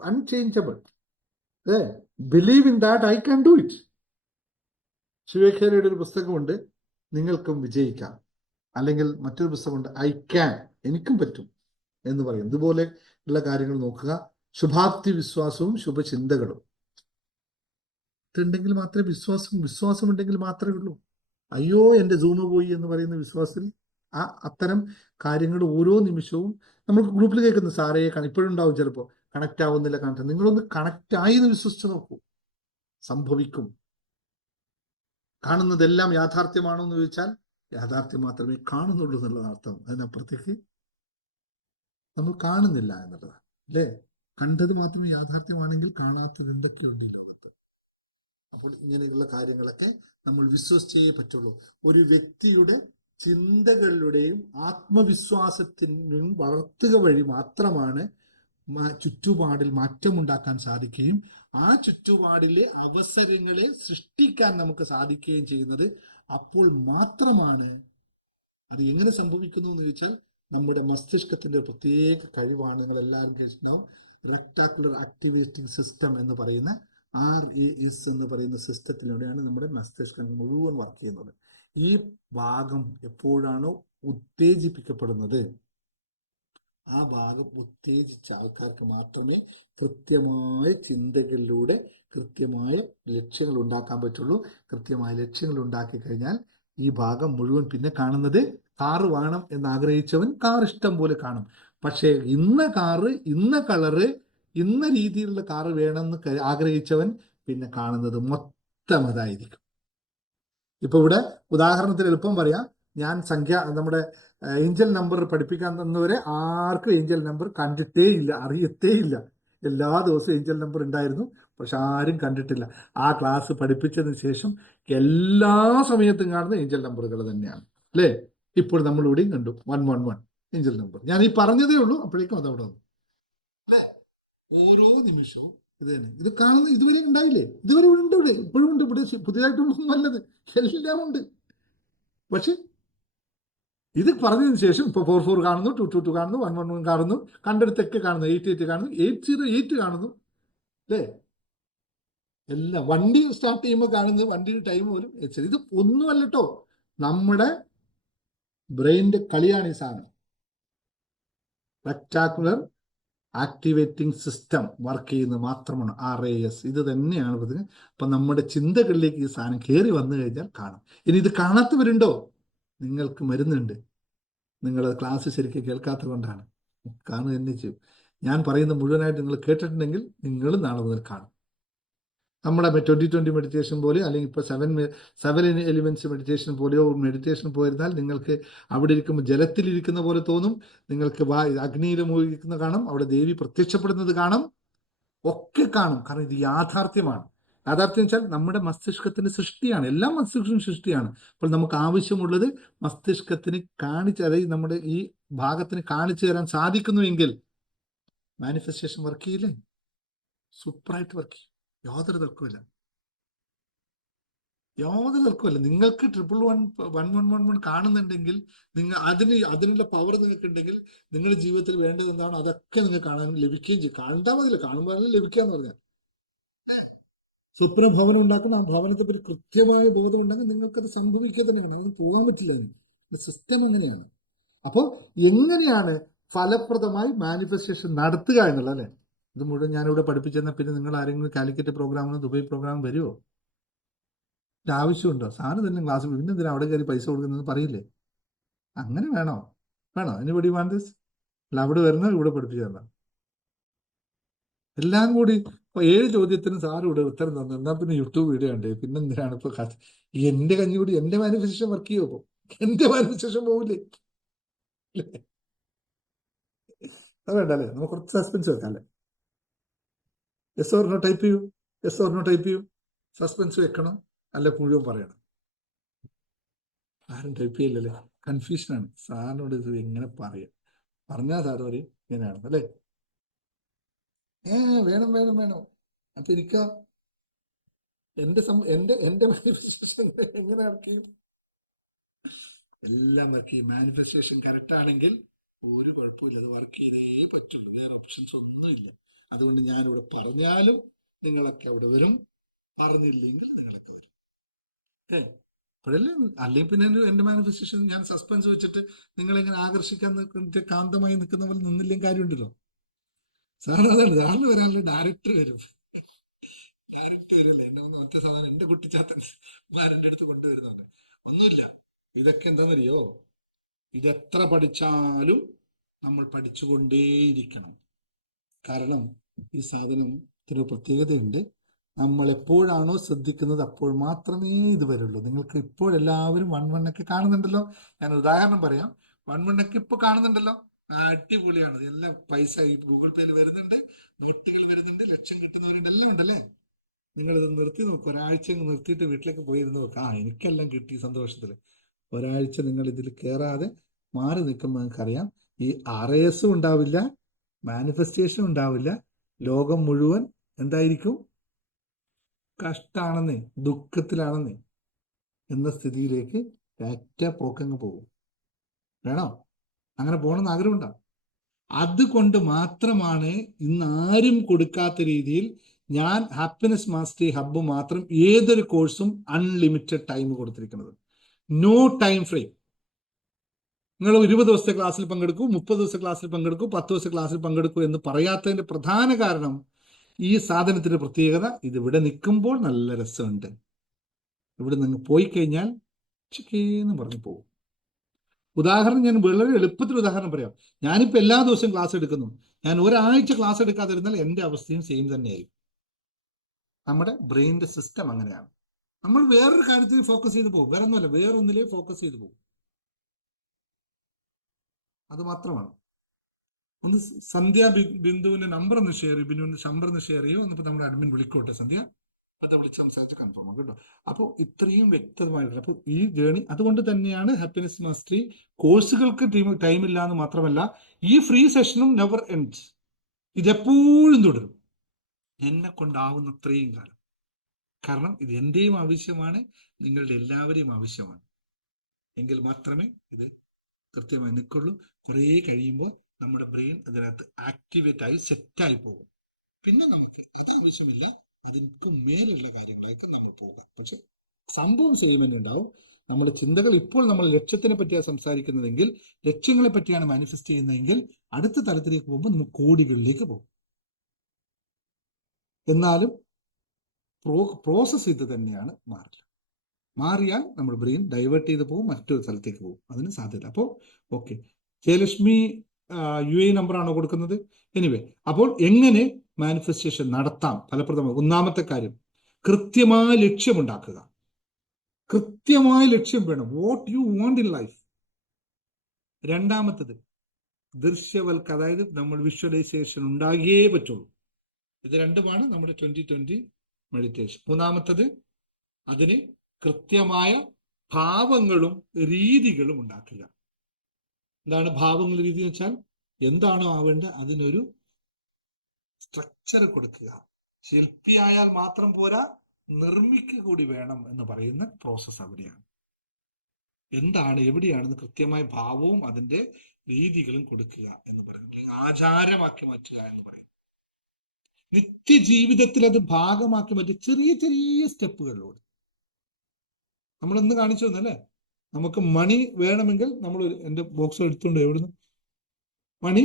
unchangeable believe in that I can do it. ശിവഖേരയുടെ ഒരു പുസ്തകമുണ്ട്, നിങ്ങൾക്കും വിജയിക്കാം. അല്ലെങ്കിൽ മറ്റൊരു പുസ്തകമുണ്ട്, ഐ ക്യാൻ, എനിക്കും പറ്റും എന്ന് പറയും. ഇതുപോലെ ഉള്ള കാര്യങ്ങൾ നോക്കുക. ശുഭാപ്തി വിശ്വാസവും ശുഭചിന്തകളും ഇതുണ്ടെങ്കിൽ മാത്രമേ വിശ്വാസം ഉണ്ടെങ്കിൽ മാത്രമേ ഉള്ളൂ. അയ്യോ എൻ്റെ സൂം പോയി എന്ന് പറയുന്ന വിശ്വാസത്തിൽ അത്തരം കാര്യങ്ങൾ ഓരോ നിമിഷവും നമ്മൾ ഗ്രൂപ്പിൽ കേൾക്കുന്ന സാറേ ഇപ്പോഴും ഉണ്ടാവും, ചിലപ്പോൾ കണക്റ്റ് ആവുന്നില്ല. നിങ്ങളൊന്ന് കണക്റ്റ് ആയി എന്ന് വിശ്വസിച്ച് നോക്കൂ, സംഭവിക്കും. കാണുന്നതെല്ലാം യാഥാർത്ഥ്യമാണോ എന്ന് ചോദിച്ചാൽ യാഥാർത്ഥ്യം മാത്രമേ കാണുന്നുള്ളൂ എന്നുള്ളത് അർത്ഥം. അതിനപ്പുറത്തേക്ക് നമ്മൾ കാണുന്നില്ല എന്നുള്ളതാണ് അല്ലേ? കണ്ടത് മാത്രം യാഥാർത്ഥ്യമാണെങ്കിൽ കാണാത്തത് എന്തൊക്കെയുണ്ട് ഈ ലോകത്ത്. അപ്പോൾ ഇങ്ങനെയുള്ള കാര്യങ്ങളൊക്കെ നമ്മൾ വിശ്വസിച്ചേ പറ്റുള്ളൂ. ഒരു വ്യക്തിയുടെ ചിന്തകളുടെയും ആത്മവിശ്വാസത്തിനും വളർത്തുക വഴി മാത്രമാണ് ചുറ്റുപാടിൽ മാറ്റമുണ്ടാക്കാൻ സാധിക്കുകയും ആ ചുറ്റുപാടിലെ അവസരങ്ങളെ സൃഷ്ടിക്കാൻ നമുക്ക് സാധിക്കുകയും ചെയ്യുന്നത്. അപ്പോൾ മാത്രമാണ് അത് എങ്ങനെ സംഭവിക്കുന്നു എന്ന് ചോദിച്ചാൽ നമ്മുടെ മസ്തിഷ്കത്തിന്റെ പ്രത്യേക കഴിവാണ്. നിങ്ങൾ എല്ലാവരും കേൾക്കണം, റെക്ടാക്കുലർ ആക്ടിവേറ്റിംഗ് സിസ്റ്റം എന്ന് പറയുന്ന RAS എന്ന് പറയുന്ന സിസ്റ്റത്തിലൂടെയാണ് നമ്മുടെ മസ്തിഷ്കം മുഴുവൻ വർക്ക് ചെയ്യുന്നത്. ഈ ഭാഗം എപ്പോഴാണോ ഉത്തേജിപ്പിക്കപ്പെടുന്നത്, ആ ഭാഗം ഉത്തേജിച്ച ആൾക്കാർക്ക് മാത്രമേ കൃത്യമായ ചിന്തകളിലൂടെ കൃത്യമായ ലക്ഷ്യങ്ങൾ ഉണ്ടാക്കാൻ പറ്റുള്ളൂ. കൃത്യമായ ലക്ഷ്യങ്ങൾ ഉണ്ടാക്കി കഴിഞ്ഞാൽ ഈ ഭാഗം മുഴുവൻ പിന്നെ കാണുന്നത് കാറ് വേണം എന്ന് ആഗ്രഹിച്ചവൻ കാർ ഇഷ്ടം പോലെ കാണും. പക്ഷേ ഇന്ന കാറ്, ഇന്ന കളറ്, ഇന്ന രീതിയിലുള്ള കാറ് വേണമെന്ന് ആഗ്രഹിച്ചവൻ പിന്നെ കാണുന്നത് മൊത്തം അതായിരിക്കും. ഇപ്പൊ ഇവിടെ ഉദാഹരണത്തിന് എളുപ്പം പറയാം, ഞാൻ നമ്മുടെ ഏഞ്ചൽ നമ്പർ പഠിപ്പിക്കാൻ തന്നവരെ ആർക്കും ഏഞ്ചൽ നമ്പർ കണ്ടിട്ടേ ഇല്ല, അറിയത്തേ ഇല്ല. എല്ലാ ദിവസവും ഏഞ്ചൽ നമ്പർ ഉണ്ടായിരുന്നു, പക്ഷെ ആരും കണ്ടിട്ടില്ല. ആ ക്ലാസ് പഠിപ്പിച്ചതിന് ശേഷം എല്ലാ സമയത്തും കാണുന്ന ഏഞ്ചൽ നമ്പറുകൾ തന്നെയാണ് അല്ലേ? ഇപ്പോൾ നമ്മൾ ഇവിടെയും കണ്ടു 111 ഏഞ്ചൽ നമ്പർ. ഞാൻ ഈ പറഞ്ഞതേ ഉള്ളൂ, അപ്പോഴേക്കും അതവിടെ വന്നു. ഓരോ നിമിഷവും ഇത് തന്നെ. ഇത് കാണുന്ന ഇതുവരെ ഉണ്ടായില്ലേ? ഇതുവരെ ഉണ്ട്, ഇവിടെ ഇപ്പോഴും ഉണ്ട്. ഇവിടെ പുതിയതായിട്ടൊന്നും നല്ലത് എല്ലാം ഉണ്ട്. പക്ഷെ ഇത് പറഞ്ഞതിന് ശേഷം ഇപ്പൊ 44 കാണുന്നു, 222 കാണുന്നു, 111 കാണുന്നു, കണ്ടെടുത്തൊക്കെ കാണുന്നു, 88 കാണുന്നു, 808 കാണുന്നു അല്ലേ? എല്ലാം വണ്ടി സ്റ്റാർട്ട് ചെയ്യുമ്പോൾ കാണുന്നത് വണ്ടിയുടെ ടൈം പോലും. ഇത് ഒന്നുമല്ലട്ടോ, നമ്മുടെ ബ്രെയിനിന്റെ കളിയാണ് ഈ സാധനം. റെക്ടാക്കുലർ ആക്ടിവേറ്റിംഗ് സിസ്റ്റം വർക്ക് ചെയ്യുന്നത് മാത്രമാണ് RAS. ഇത് തന്നെയാണ് പറഞ്ഞത്. അപ്പൊ നമ്മുടെ ചിന്തകളിലേക്ക് ഈ സാധനം കയറി വന്നു കഴിഞ്ഞാൽ കാണും. ഇനി ഇത് കാണാത്തവരുണ്ടോ? നിങ്ങൾക്ക് മരുന്നുണ്ട്. നിങ്ങൾ ക്ലാസ് ശരിക്കും കേൾക്കാത്തത് കൊണ്ടാണ്. കാണുക തന്നെ ചെയ്യും. ഞാൻ പറയുന്നത് മുഴുവനായിട്ട് നിങ്ങൾ കേട്ടിട്ടുണ്ടെങ്കിൽ നിങ്ങൾ നാളെ മുതൽ കാണും. നമ്മുടെ 2020 മെഡിറ്റേഷൻ പോലെ, അല്ലെങ്കിൽ ഇപ്പോൾ 7 എലിമെന്റ്സ് മെഡിറ്റേഷൻ പോലെയോ മെഡിറ്റേഷൻ പോയിരുന്നാൽ നിങ്ങൾക്ക് അവിടെ ഇരിക്കുമ്പോൾ ജലത്തിലിരിക്കുന്ന പോലെ തോന്നും. നിങ്ങൾക്ക് അഗ്നിയിൽ മുഴുകിക്കുന്ന കാണും, അവിടെ ദേവി പ്രത്യക്ഷപ്പെടുന്നത് കാണും, ഒക്കെ കാണും. കാരണം ഇത് യാഥാർത്ഥ്യമാണ്. യാഥാർത്ഥ്യം വെച്ചാൽ നമ്മുടെ മസ്തിഷ്കത്തിന്റെ സൃഷ്ടിയാണ്. എല്ലാം മസ്തിഷ്കം സൃഷ്ടിയാണ്. അപ്പോൾ നമുക്ക് ആവശ്യമുള്ളത് മസ്തിഷ്കത്തിന് അതായത് നമ്മുടെ ഈ ഭാഗത്തിന് കാണിച്ചു തരാൻ സാധിക്കുന്നുവെങ്കിൽ മാനിഫെസ്റ്റേഷൻ വർക്ക് ചെയ്യില്ലേ? സൂപ്പറായിട്ട് വർക്ക് ചെയ്യും. യാതൊരു തർക്കമില്ല. നിങ്ങൾക്ക് 111 കാണുന്നുണ്ടെങ്കിൽ, അതിനുള്ള പവർ നിങ്ങൾക്ക് ഉണ്ടെങ്കിൽ, നിങ്ങളുടെ ജീവിതത്തിൽ വേണ്ടത് എന്താണോ അതൊക്കെ നിങ്ങൾക്ക് കാണാൻ ലഭിക്കുകയും ചെയ്യും. കണ്ടാൽ മതിയില്ല, കാണുമ്പോൾ ലഭിക്കാന്ന് പറഞ്ഞാൽ. സ്വപ്ന ഭവനം ഉണ്ടാക്കുന്ന ആ ഭവനത്തെ പറ്റി കൃത്യമായ ബോധം ഉണ്ടെങ്കിൽ നിങ്ങൾക്കത് സംഭവിക്കുക തന്നെയാണ്. അത് പോകാൻ പറ്റില്ല. സിസ്റ്റം അങ്ങനെയാണ്. അപ്പോൾ എങ്ങനെയാണ് ഫലപ്രദമായി മാനിഫെസ്റ്റേഷൻ നടത്തുക എന്നുള്ളത് അല്ലേ? ഇത് മുഴുവൻ ഞാനിവിടെ പഠിപ്പിച്ചെന്നാൽ പിന്നെ നിങ്ങൾ ആരെങ്കിലും കാലിക്കറ്റ് പ്രോഗ്രാമിന് ദുബായ് പ്രോഗ്രാം വരുമോ? ആവശ്യമുണ്ടോ? സാറിന് തന്നെ ക്ലാസ് പിന്നെ എന്തിനാ അവിടെ കയറി പൈസ കൊടുക്കുന്നത് പറയില്ലേ? അങ്ങനെ വേണോ? Anybody want this? അല്ല, അവിടെ വരുന്ന ഇവിടെ പഠിപ്പിച്ചു തരണം. എല്ലാം കൂടി 7 ചോദ്യത്തിന് സാർ ഇവിടെ ഉത്തരം തന്നു. എന്നാൽ പിന്നെ യൂട്യൂബ് വീഡിയോ ഉണ്ട്. പിന്നെ എന്തിനാണ് ഇപ്പൊ എന്റെ കഞ്ഞി കൂടി എന്റെ മാനിഫെസ്റ്റേഷൻ വർക്ക് ചെയ്യുമോ? എന്റെ മാനിഫെസ്റ്റേഷൻ പോവില്ലേ? അത് വേണ്ടല്ലേ? നമുക്ക് കുറച്ച് സസ്പെൻസ് വെക്കാം അല്ലേ? യെസ് ഓർ നോ ടൈപ്പ് ചെയ്യൂ. യെസ് ഓർ നോ ടൈപ്പ് ചെയ്യൂ. സസ്പെൻസ് വെക്കണം അല്ല മുഴുവൻ പറയണം? ആരും ടൈപ്പ് ചെയ്യില്ലല്ലേ? കൺഫ്യൂഷനാണ്. സാറിനോട് ഇത് എങ്ങനെ പറയാം? പറഞ്ഞാൽ സാർ പറയും ഇങ്ങനെയാണ് അല്ലേ? വേണം വേണം വേണം. അപ്പൊ എനിക്കോ എന്റെ മാനിഫെസ്റ്റേഷൻ എങ്ങനെ വർക്ക് ചെയ്യും? എല്ലാം വർക്ക് ചെയ്യും. മാനിഫെസ്റ്റേഷൻ കറക്റ്റ് ആണെങ്കിൽ ഒരു കുഴപ്പമില്ല, അത് വർക്ക് ചെയ്തേ പറ്റുള്ളൂ. വേറെ ഓപ്ഷൻസ് ഒന്നുമില്ല. അതുകൊണ്ട് ഞാനിവിടെ പറഞ്ഞാലും നിങ്ങളൊക്കെ അവിടെ വരും, പറഞ്ഞില്ലെങ്കിൽ നിങ്ങളൊക്കെ വരും. അപ്പോഴല്ലേ? അല്ലെങ്കിൽ പിന്നെ എന്റെ മാനിഫെസ്റ്റേഷൻ ഞാൻ സസ്പെൻസ് വെച്ചിട്ട് നിങ്ങളെങ്ങനെ ആകർഷിക്കാൻ കാന്തമായി നിൽക്കുന്ന പോലെ നിന്നില്ലെങ്കിൽ കാര്യമുണ്ടല്ലോ. സാറിന് അതാണ്, സാറിന് വരാനുള്ള ഡയറക്ടർ വരും. ഡയറക്ടർ വരില്ല. മറ്റേ സാധാരണ എന്റെ കുട്ടിച്ചാത്തൻ എന്റെ അടുത്ത് കൊണ്ടുവരുന്നുണ്ട്. ഒന്നുമില്ല. ഇതൊക്കെ എന്താണെന്നറിയോ? ഇതെത്ര പഠിച്ചാലും നമ്മൾ പഠിച്ചുകൊണ്ടേയിരിക്കണം. കാരണം ഈ സാധനത്തിന് പ്രത്യേകതയുണ്ട്. നമ്മൾ എപ്പോഴാണോ ശ്രദ്ധിക്കുന്നത് അപ്പോൾ മാത്രമേ ഇത് വരുള്ളൂ. നിങ്ങൾക്ക് ഇപ്പോഴെല്ലാവരും 111 കാണുന്നുണ്ടല്ലോ. ഞാൻ ഉദാഹരണം പറയാം. 111 ഇപ്പൊ കാണുന്നുണ്ടല്ലോ. അടിപൊളിയാണ്. എല്ലാം പൈസ ഈ ഗൂഗിൾ പേയിൽ വരുന്നുണ്ട്, നോട്ടുകൾ വരുന്നുണ്ട്, ലക്ഷം കിട്ടുന്നവരുണ്ട്, എല്ലാം ഉണ്ടല്ലേ. നിങ്ങളിത് നിർത്തി നോക്കുക, ഒരാഴ്ച നിർത്തിയിട്ട് വീട്ടിലേക്ക് പോയിരുന്ന് നോക്കുക. എനിക്കെല്ലാം കിട്ടി സന്തോഷത്തിൽ. ഒരാഴ്ച നിങ്ങൾ ഇതിൽ കയറാതെ മാറി നിൽക്കുമ്പോൾ നിങ്ങൾക്കറിയാം ഈ RAS ഉണ്ടാവില്ല, മാനിഫെസ്റ്റേഷൻ ഉണ്ടാവില്ല, ലോകം മുഴുവൻ എന്തായിരിക്കും, കഷ്ടാണെന്നേ, ദുഃഖത്തിലാണെന്നേ എന്ന സ്ഥിതിയിലേക്ക് ഒറ്റ പോക്കങ്ങ് പോകും. വേണോ? അങ്ങനെ പോകണമെന്ന് ആഗ്രഹമുണ്ടോ? അതുകൊണ്ട് മാത്രമാണ് ഇന്ന് ആരും കൊടുക്കാത്ത രീതിയിൽ ഞാൻ ഹാപ്പിനെസ് മാസ്റ്ററി ഹബ്ബ് മാത്രം ഏതൊരു കോഴ്സും അൺലിമിറ്റഡ് ടൈം കൊടുത്തിരിക്കുന്നത്. No time frame. നിങ്ങൾ 20 ദിവസത്തെ ക്ലാസ്സിൽ പങ്കെടുക്കൂ, 30 ദിവസത്തെ ക്ലാസ്സിൽ പങ്കെടുക്കൂ, 10 ദിവസത്തെ ക്ലാസ്സിൽ പങ്കെടുക്കൂ എന്ന് പറയാത്തതിന്റെ പ്രധാന കാരണം ഈ സാധനത്തിന്റെ പ്രത്യേകത, ഇത് ഇവിടെ നിൽക്കുമ്പോൾ നല്ല രസമുണ്ട്, ഇവിടെ നിങ്ങൾ പോയി കഴിഞ്ഞാൽ ചിക്കേന്ന് പറഞ്ഞു പോകും. ഉദാഹരണം ഞാൻ വളരെ എളുപ്പത്തിൽ ഉദാഹരണം പറയാം. ഞാനിപ്പോൾ എല്ലാ ദിവസവും ക്ലാസ് എടുക്കുന്നു. ഞാൻ ഒരാഴ്ച ക്ലാസ് എടുക്കാതിരുന്നാൽ എൻ്റെ അവസ്ഥയും സെയിം തന്നെയായിരിക്കും. നമ്മുടെ ബ്രെയിനിന്റെ സിസ്റ്റം അങ്ങനെയാണ്. നമ്മൾ വേറൊരു കാര്യത്തിൽ ഫോക്കസ് ചെയ്ത് പോകും, വേറെ ഒന്നുമല്ല, വേറൊന്നിലേ ഫോക്കസ് ചെയ്ത് പോകും. അത് മാത്രമാണ്. ഒന്ന് സന്ധ്യ ബിന്ദുവിന്റെ നമ്പർ ഒന്ന് ഷെയർ ചെയ്യും, ബിന്ദുവിന്റെ നമ്പർ ഒന്ന് ഷെയർ ചെയ്യും. എന്നിപ്പോൾ നമ്മുടെ അഡ്മിൻ വിളിക്കോട്ടെ സന്ധ്യ, അത് വിളിച്ച് സംസാരിച്ച് കൺഫേം ആക്കും കേട്ടോ. അപ്പോൾ ഇത്രയും വ്യക്തമായിട്ടില്ല. അപ്പോൾ ഈ ജേണി, അതുകൊണ്ട് തന്നെയാണ് ഹാപ്പിനെസ് മാസ്റ്ററി കോഴ്സുകൾക്ക് ടൈം ഇല്ല എന്ന് മാത്രമല്ല, ഈ ഫ്രീ സെഷനും നെവർ എൻഡ്സ്. ഇതെപ്പോഴും തുടരും, എന്നെ കൊണ്ടാവുന്നത്രയും കാലം. കാരണം ഇത് എന്റെയും ആവശ്യമാണ്, നിങ്ങളുടെ എല്ലാവരെയും ആവശ്യമാണ്. എങ്കിൽ മാത്രമേ ഇത് കൃത്യമായി നിൽക്കുള്ളൂ. കുറേ കഴിയുമ്പോൾ നമ്മുടെ ബ്രെയിൻ അതിനകത്ത് ആക്ടിവേറ്റ് ആയി സെറ്റായി പോകും. പിന്നെ നമുക്ക് അത് ആവശ്യമില്ല, അതിന് മേലുള്ള കാര്യങ്ങളായിരിക്കും നമ്മൾ പോവുക. പക്ഷെ സംഭവം സെയിം തന്നെ ഉണ്ടാവും. നമ്മുടെ ചിന്തകൾ ഇപ്പോൾ നമ്മൾ ലക്ഷ്യത്തിനെ പറ്റിയാണ് സംസാരിക്കുന്നതെങ്കിൽ, ലക്ഷ്യങ്ങളെ പറ്റിയാണ് മാനിഫെസ്റ്റ് ചെയ്യുന്നതെങ്കിൽ, അടുത്ത തലത്തിലേക്ക് പോകുമ്പോൾ നമ്മൾ കോടികളിലേക്ക് പോകും. എന്നാലും പ്രോസസ് ഇത് തന്നെയാണ്. മാറിയാൽ നമ്മുടെ ബ്രെയിൻ ഡൈവേർട്ട് ചെയ്ത് പോകും, മറ്റൊരു സ്ഥലത്തേക്ക് പോകും. അതിന് സാധ്യത. അപ്പോൾ ഓക്കെ, ജയലക്ഷ്മി UAE നമ്പറാണോ കൊടുക്കുന്നത്? എനിവേ, അപ്പോൾ എങ്ങനെ മാനിഫെസ്റ്റേഷൻ നടത്താം ഫലപ്രദമായി? ഒന്നാമത്തെ കാര്യം, കൃത്യമായ ലക്ഷ്യമുണ്ടാക്കുക. കൃത്യമായ ലക്ഷ്യം വേണം, what you want in life. രണ്ടാമത്തത് ദൃശ്യവൽക്ക, അതായത് നമ്മൾ വിഷ്വലൈസേഷൻ ഉണ്ടാകിയേ പറ്റുള്ളൂ. ഇത് രണ്ടുമാണ് നമ്മുടെ 2020 മെഡിറ്റേഷൻ. മൂന്നാമത്തത്, അതിന് കൃത്യമായ ഭാവങ്ങളും രീതികളും ഉണ്ടാക്കുക. എന്താണ് ഭാവങ്ങൾ, രീതി എന്ന് വെച്ചാൽ എന്താണോ ആവേണ്ടത് അതിനൊരു സ്ട്രക്ചർ കൊടുക്കുക. ശില്പിയായാൽ മാത്രം പോരാ, നിർമ്മിക്കുക കൂടി വേണം എന്ന് പറയുന്ന പ്രോസസ് അവിടെയാണ്. എന്താണ്, എവിടെയാണെന്ന് കൃത്യമായ ഭാവവും അതിന്റെ രീതികളും കൊടുക്കുക എന്ന് പറയുന്നത്, ആചാരമാക്കി മാറ്റുക എന്ന് പറയും. നിത്യജീവിതത്തിൽ അത് ഭാഗമാക്കി മാറ്റി ചെറിയ ചെറിയ സ്റ്റെപ്പുകളിലൂടെ. നമ്മളൊന്ന് കാണിച്ചു തന്നല്ലേ, നമുക്ക് മണി വേണമെങ്കിൽ നമ്മൾ എൻ്റെ ബോക്സ് എടുത്തുകൊണ്ട് എവിടുന്ന് മണി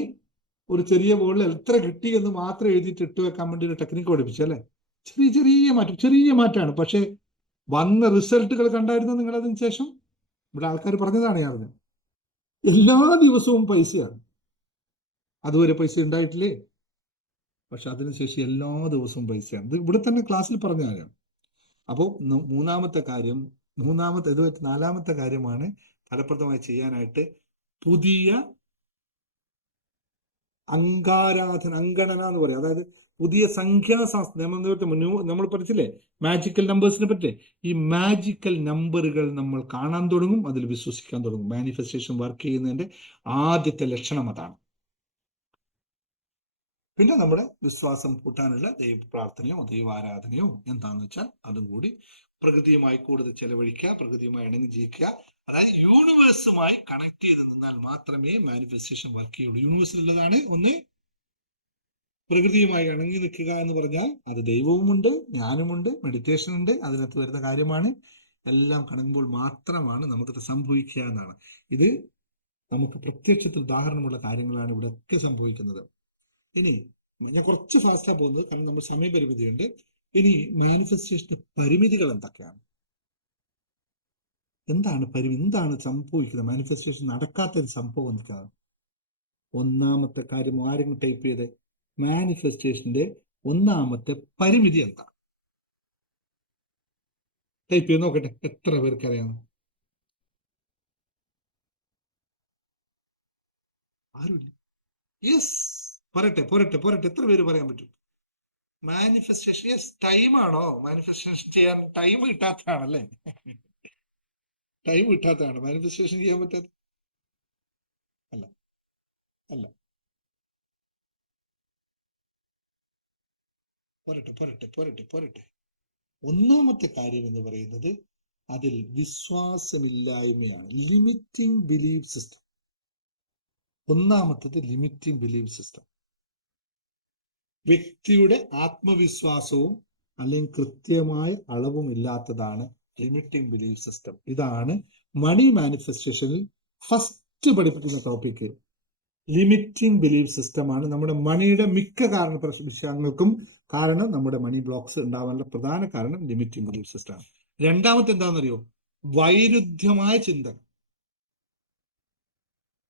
ഒരു ചെറിയ ബോളിൽ എത്ര കിട്ടി എന്ന് മാത്രം എഴുതിയിട്ട് ഇട്ട് വെക്കാൻ വേണ്ടി ഒരു ടെക്നിക്ക് പഠിപ്പിച്ചു അല്ലേ. ചെറിയ ചെറിയ മാറ്റമാണ്. പക്ഷെ വന്ന റിസൾട്ടുകൾ കണ്ടായിരുന്നു നിങ്ങൾ അതിന് ശേഷം? ഇവിടെ ആൾക്കാർ പറഞ്ഞതാണ് ഞാൻ അറിഞ്ഞത്. എല്ലാ ദിവസവും പൈസയാണ്. അതുവരെ പൈസ ഉണ്ടായിട്ടില്ലേ? പക്ഷെ അതിനുശേഷം എല്ലാ ദിവസവും പൈസയാണ്. ഇത് ഇവിടെ തന്നെ ക്ലാസ്സിൽ പറഞ്ഞ കാര്യമാണ്. അപ്പോൾ മൂന്നാമത്തെ കാര്യം, നാലാമത്തെ കാര്യമാണ് ഫലപ്രദമായി ചെയ്യാനായിട്ട് പുതിയ അങ്കണന എന്ന് പറയും. അതായത് പുതിയ സംഖ്യാശാസ്ത്രം. നമ്മൾ പഠിച്ചില്ലേ മാജിക്കൽ നമ്പേഴ്സിനെ പറ്റി? ഈ മാജിക്കൽ നമ്പറുകൾ നമ്മൾ കാണാൻ തുടങ്ങും, അതിൽ വിശ്വസിക്കാൻ തുടങ്ങും. മാനിഫെസ്റ്റേഷൻ വർക്ക് ചെയ്യുന്നതിന്റെ ആദ്യത്തെ ലക്ഷണം അതാണ്. പിന്നെ നമ്മുടെ വിശ്വാസം കൂട്ടാനുള്ള ദൈവ പ്രാർത്ഥനയോ ദൈവാരാധനയോ എന്താണെന്ന് വെച്ചാൽ അതും കൂടി പ്രകൃതിയുമായി കൂടുതൽ ചെലവഴിക്കുക, പ്രകൃതിയുമായി ഇണങ്ങി ജീവിക്കുക. അതായത് യൂണിവേഴ്സുമായി കണക്ട് ചെയ്ത് നിന്നാൽ മാത്രമേ മാനിഫെസ്റ്റേഷൻ വർക്ക് ചെയ്യുള്ളൂ. യൂണിവേഴ്സിലുള്ളതാണ് ഒന്ന്, പ്രകൃതിയുമായി ഇണങ്ങി നിൽക്കുക എന്ന് പറഞ്ഞാൽ അത് ദൈവവുമുണ്ട്, ജ്ഞാനമുണ്ട്, മെഡിറ്റേഷൻ ഉണ്ട്, അതിനകത്ത് വരുന്ന കാര്യമാണ്. എല്ലാം കണങ്ങുമ്പോൾ മാത്രമാണ് നമുക്കത് സംഭവിക്കുക എന്നാണ്. ഇത് നമുക്ക് പ്രത്യക്ഷത്തിൽ ഉദാഹരണമുള്ള കാര്യങ്ങളാണ് ഇവിടെ ഒക്കെ സംഭവിക്കുന്നത്. ഇനി ഞാൻ കുറച്ച് ഫാസ്റ്റാ പോകുന്നത്, കാരണം നമ്മൾ സമയപരിമിതിയുണ്ട്. ഇനി മാനിഫെസ്റ്റേഷന്റെ പരിമിതികൾ എന്തൊക്കെയാണ്? എന്താണ് സംഭവിക്കുന്നത്? മാനിഫെസ്റ്റേഷൻ നടക്കാത്ത സംഭവം എന്തൊക്കെയാണ്? ഒന്നാമത്തെ കാര്യം, ആരെങ്കിലും ടൈപ്പ് ചെയ്ത് മാനിഫെസ്റ്റേഷന്റെ ഒന്നാമത്തെ പരിമിതി എന്താ? ടൈപ്പ് ചെയ്ത് നോക്കട്ടെ, എത്ര പേർക്ക് അറിയാം? ആരുമില്ല. യെസ്, പോരട്ടെ പോരട്ടെ പോരട്ടെ, എത്ര പേര് പറയാൻ പറ്റും? Manifestation, yes. ടൈമാണോ മാനിഫെസ്റ്റേഷൻ ചെയ്യാൻ? ടൈം കിട്ടാത്തതാണല്ലേ? ടൈം കിട്ടാത്തതാണ് മാനിഫെസ്റ്റേഷൻ ചെയ്യാൻ പറ്റാത്ത. അല്ല, അല്ല. പോരട്ടെ പോരട്ടെ പോരട്ടെ പോരട്ടെ. ഒന്നാമത്തെ കാര്യം എന്ന് പറയുന്നത് അതിൽ വിശ്വാസമില്ലായ്മയാണ്. Limiting belief system. ഒന്നാമത്തത് ലിമിറ്റിംഗ് ബിലീഫ് സിസ്റ്റം. വ്യക്തിയുടെ ആത്മവിശ്വാസവും അല്ലെങ്കിൽ കൃത്യമായ അളവും ഇല്ലാത്തതാണ് ലിമിറ്റിംഗ് ബിലീഫ് സിസ്റ്റം. ഇതാണ് മണി മാനിഫെസ്റ്റേഷനിൽ ഫസ്റ്റ് പഠിപ്പിക്കുന്ന ടോപ്പിക്. ലിമിറ്റിംഗ് ബിലീഫ് സിസ്റ്റമാണ് നമ്മുടെ മണിയുടെ മിക്ക വിഷയങ്ങൾക്കും കാരണം. നമ്മുടെ മണി ബ്ലോക്സ് ഉണ്ടാവാനുള്ള പ്രധാന കാരണം ലിമിറ്റിംഗ് ബിലീഫ് സിസ്റ്റമാണ്. രണ്ടാമത്തെ എന്താണെന്നറിയോ? വൈരുദ്ധ്യമായ ചിന്ത.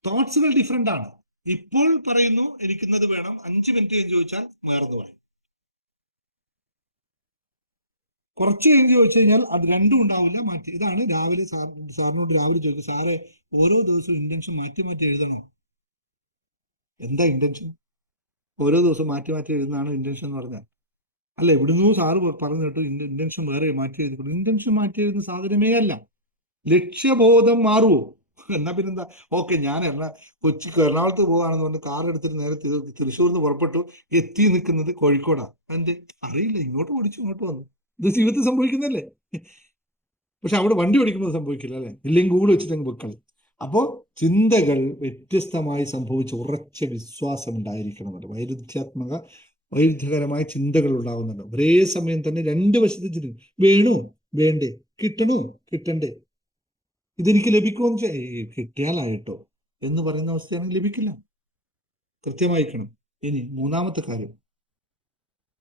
തോട്ട്സുകൾ ഡിഫറെന്റ് ആണ്. ഇപ്പോൾ പറയുന്നു എനിക്കിന്നത് വേണം, 5 മിനിറ്റ് കഴിഞ്ഞ് ചോദിച്ചാൽ മാറുന്നു പറയും. കുറച്ച് കഴിഞ്ഞ് ചോദിച്ചു കഴിഞ്ഞാൽ അത് രണ്ടും ഉണ്ടാവില്ല, മാറ്റി. ഇതാണ് രാവിലെ സാറിനോട് രാവിലെ ചോദിക്കും, സാറെ ഓരോ ദിവസവും ഇന്റൻഷൻ മാറ്റി മാറ്റി എഴുതണോ? എന്താ ഇന്റൻഷൻ? ഓരോ ദിവസവും മാറ്റി മാറ്റി എഴുതുന്നതാണ് ഇന്റൻഷൻ എന്ന് പറഞ്ഞാൽ. അല്ല, എവിടുന്നോ സാറ് പറഞ്ഞു കേട്ടു ഇന്റൻഷൻ വേറെ മാറ്റി എഴുതി. ഇന്റൻഷൻ മാറ്റി എഴുതുന്ന സാധനമേ അല്ല. ലക്ഷ്യബോധം മാറുമോ? എന്നാ പിന്നെന്താ? ഓക്കെ, ഞാൻ കൊച്ചിക്ക് എറണാകുളത്ത് പോവാണെന്ന് പറഞ്ഞ് കാർ എടുത്തിട്ട് നേരെ തൃശ്ശൂരിൽ നിന്ന് പുറപ്പെട്ടു. എത്തി നിൽക്കുന്നത് കോഴിക്കോടാ. എന്തേ അറിയില്ല, ഇങ്ങോട്ട് ഓടിച്ചു ഇങ്ങോട്ട് വന്നു. ഇത് ജീവിതത്തിൽ സംഭവിക്കുന്നല്ലേ? പക്ഷെ അവിടെ വണ്ടി ഓടിക്കുമ്പോൾ സംഭവിക്കില്ല അല്ലെ? ഇല്ലെങ്കിൽ കൂടെ വെച്ചിട്ട് വെക്കളി. അപ്പോ ചിന്തകൾ വ്യത്യസ്തമായി സംഭവിച്ച് ഉറച്ച വിശ്വാസം ഉണ്ടായിരിക്കണമെന്നുണ്ട്. വൈരുദ്ധ്യകരമായ ചിന്തകൾ ഉണ്ടാകുന്നുണ്ട്. ഒരേ സമയം തന്നെ രണ്ട് വശത്ത് ചിന്തിക്കും. വേണോ വേണ്ടേ? കിട്ടണോ കിട്ടണ്ടേ? ഇതെനിക്ക് ലഭിക്കുമോ എന്ന് കിട്ടിയാലായിട്ടോ എന്ന് പറയുന്ന അവസ്ഥയാണെങ്കിൽ ലഭിക്കില്ല. കൃത്യമായിക്കണം. ഇനി മൂന്നാമത്തെ കാര്യം,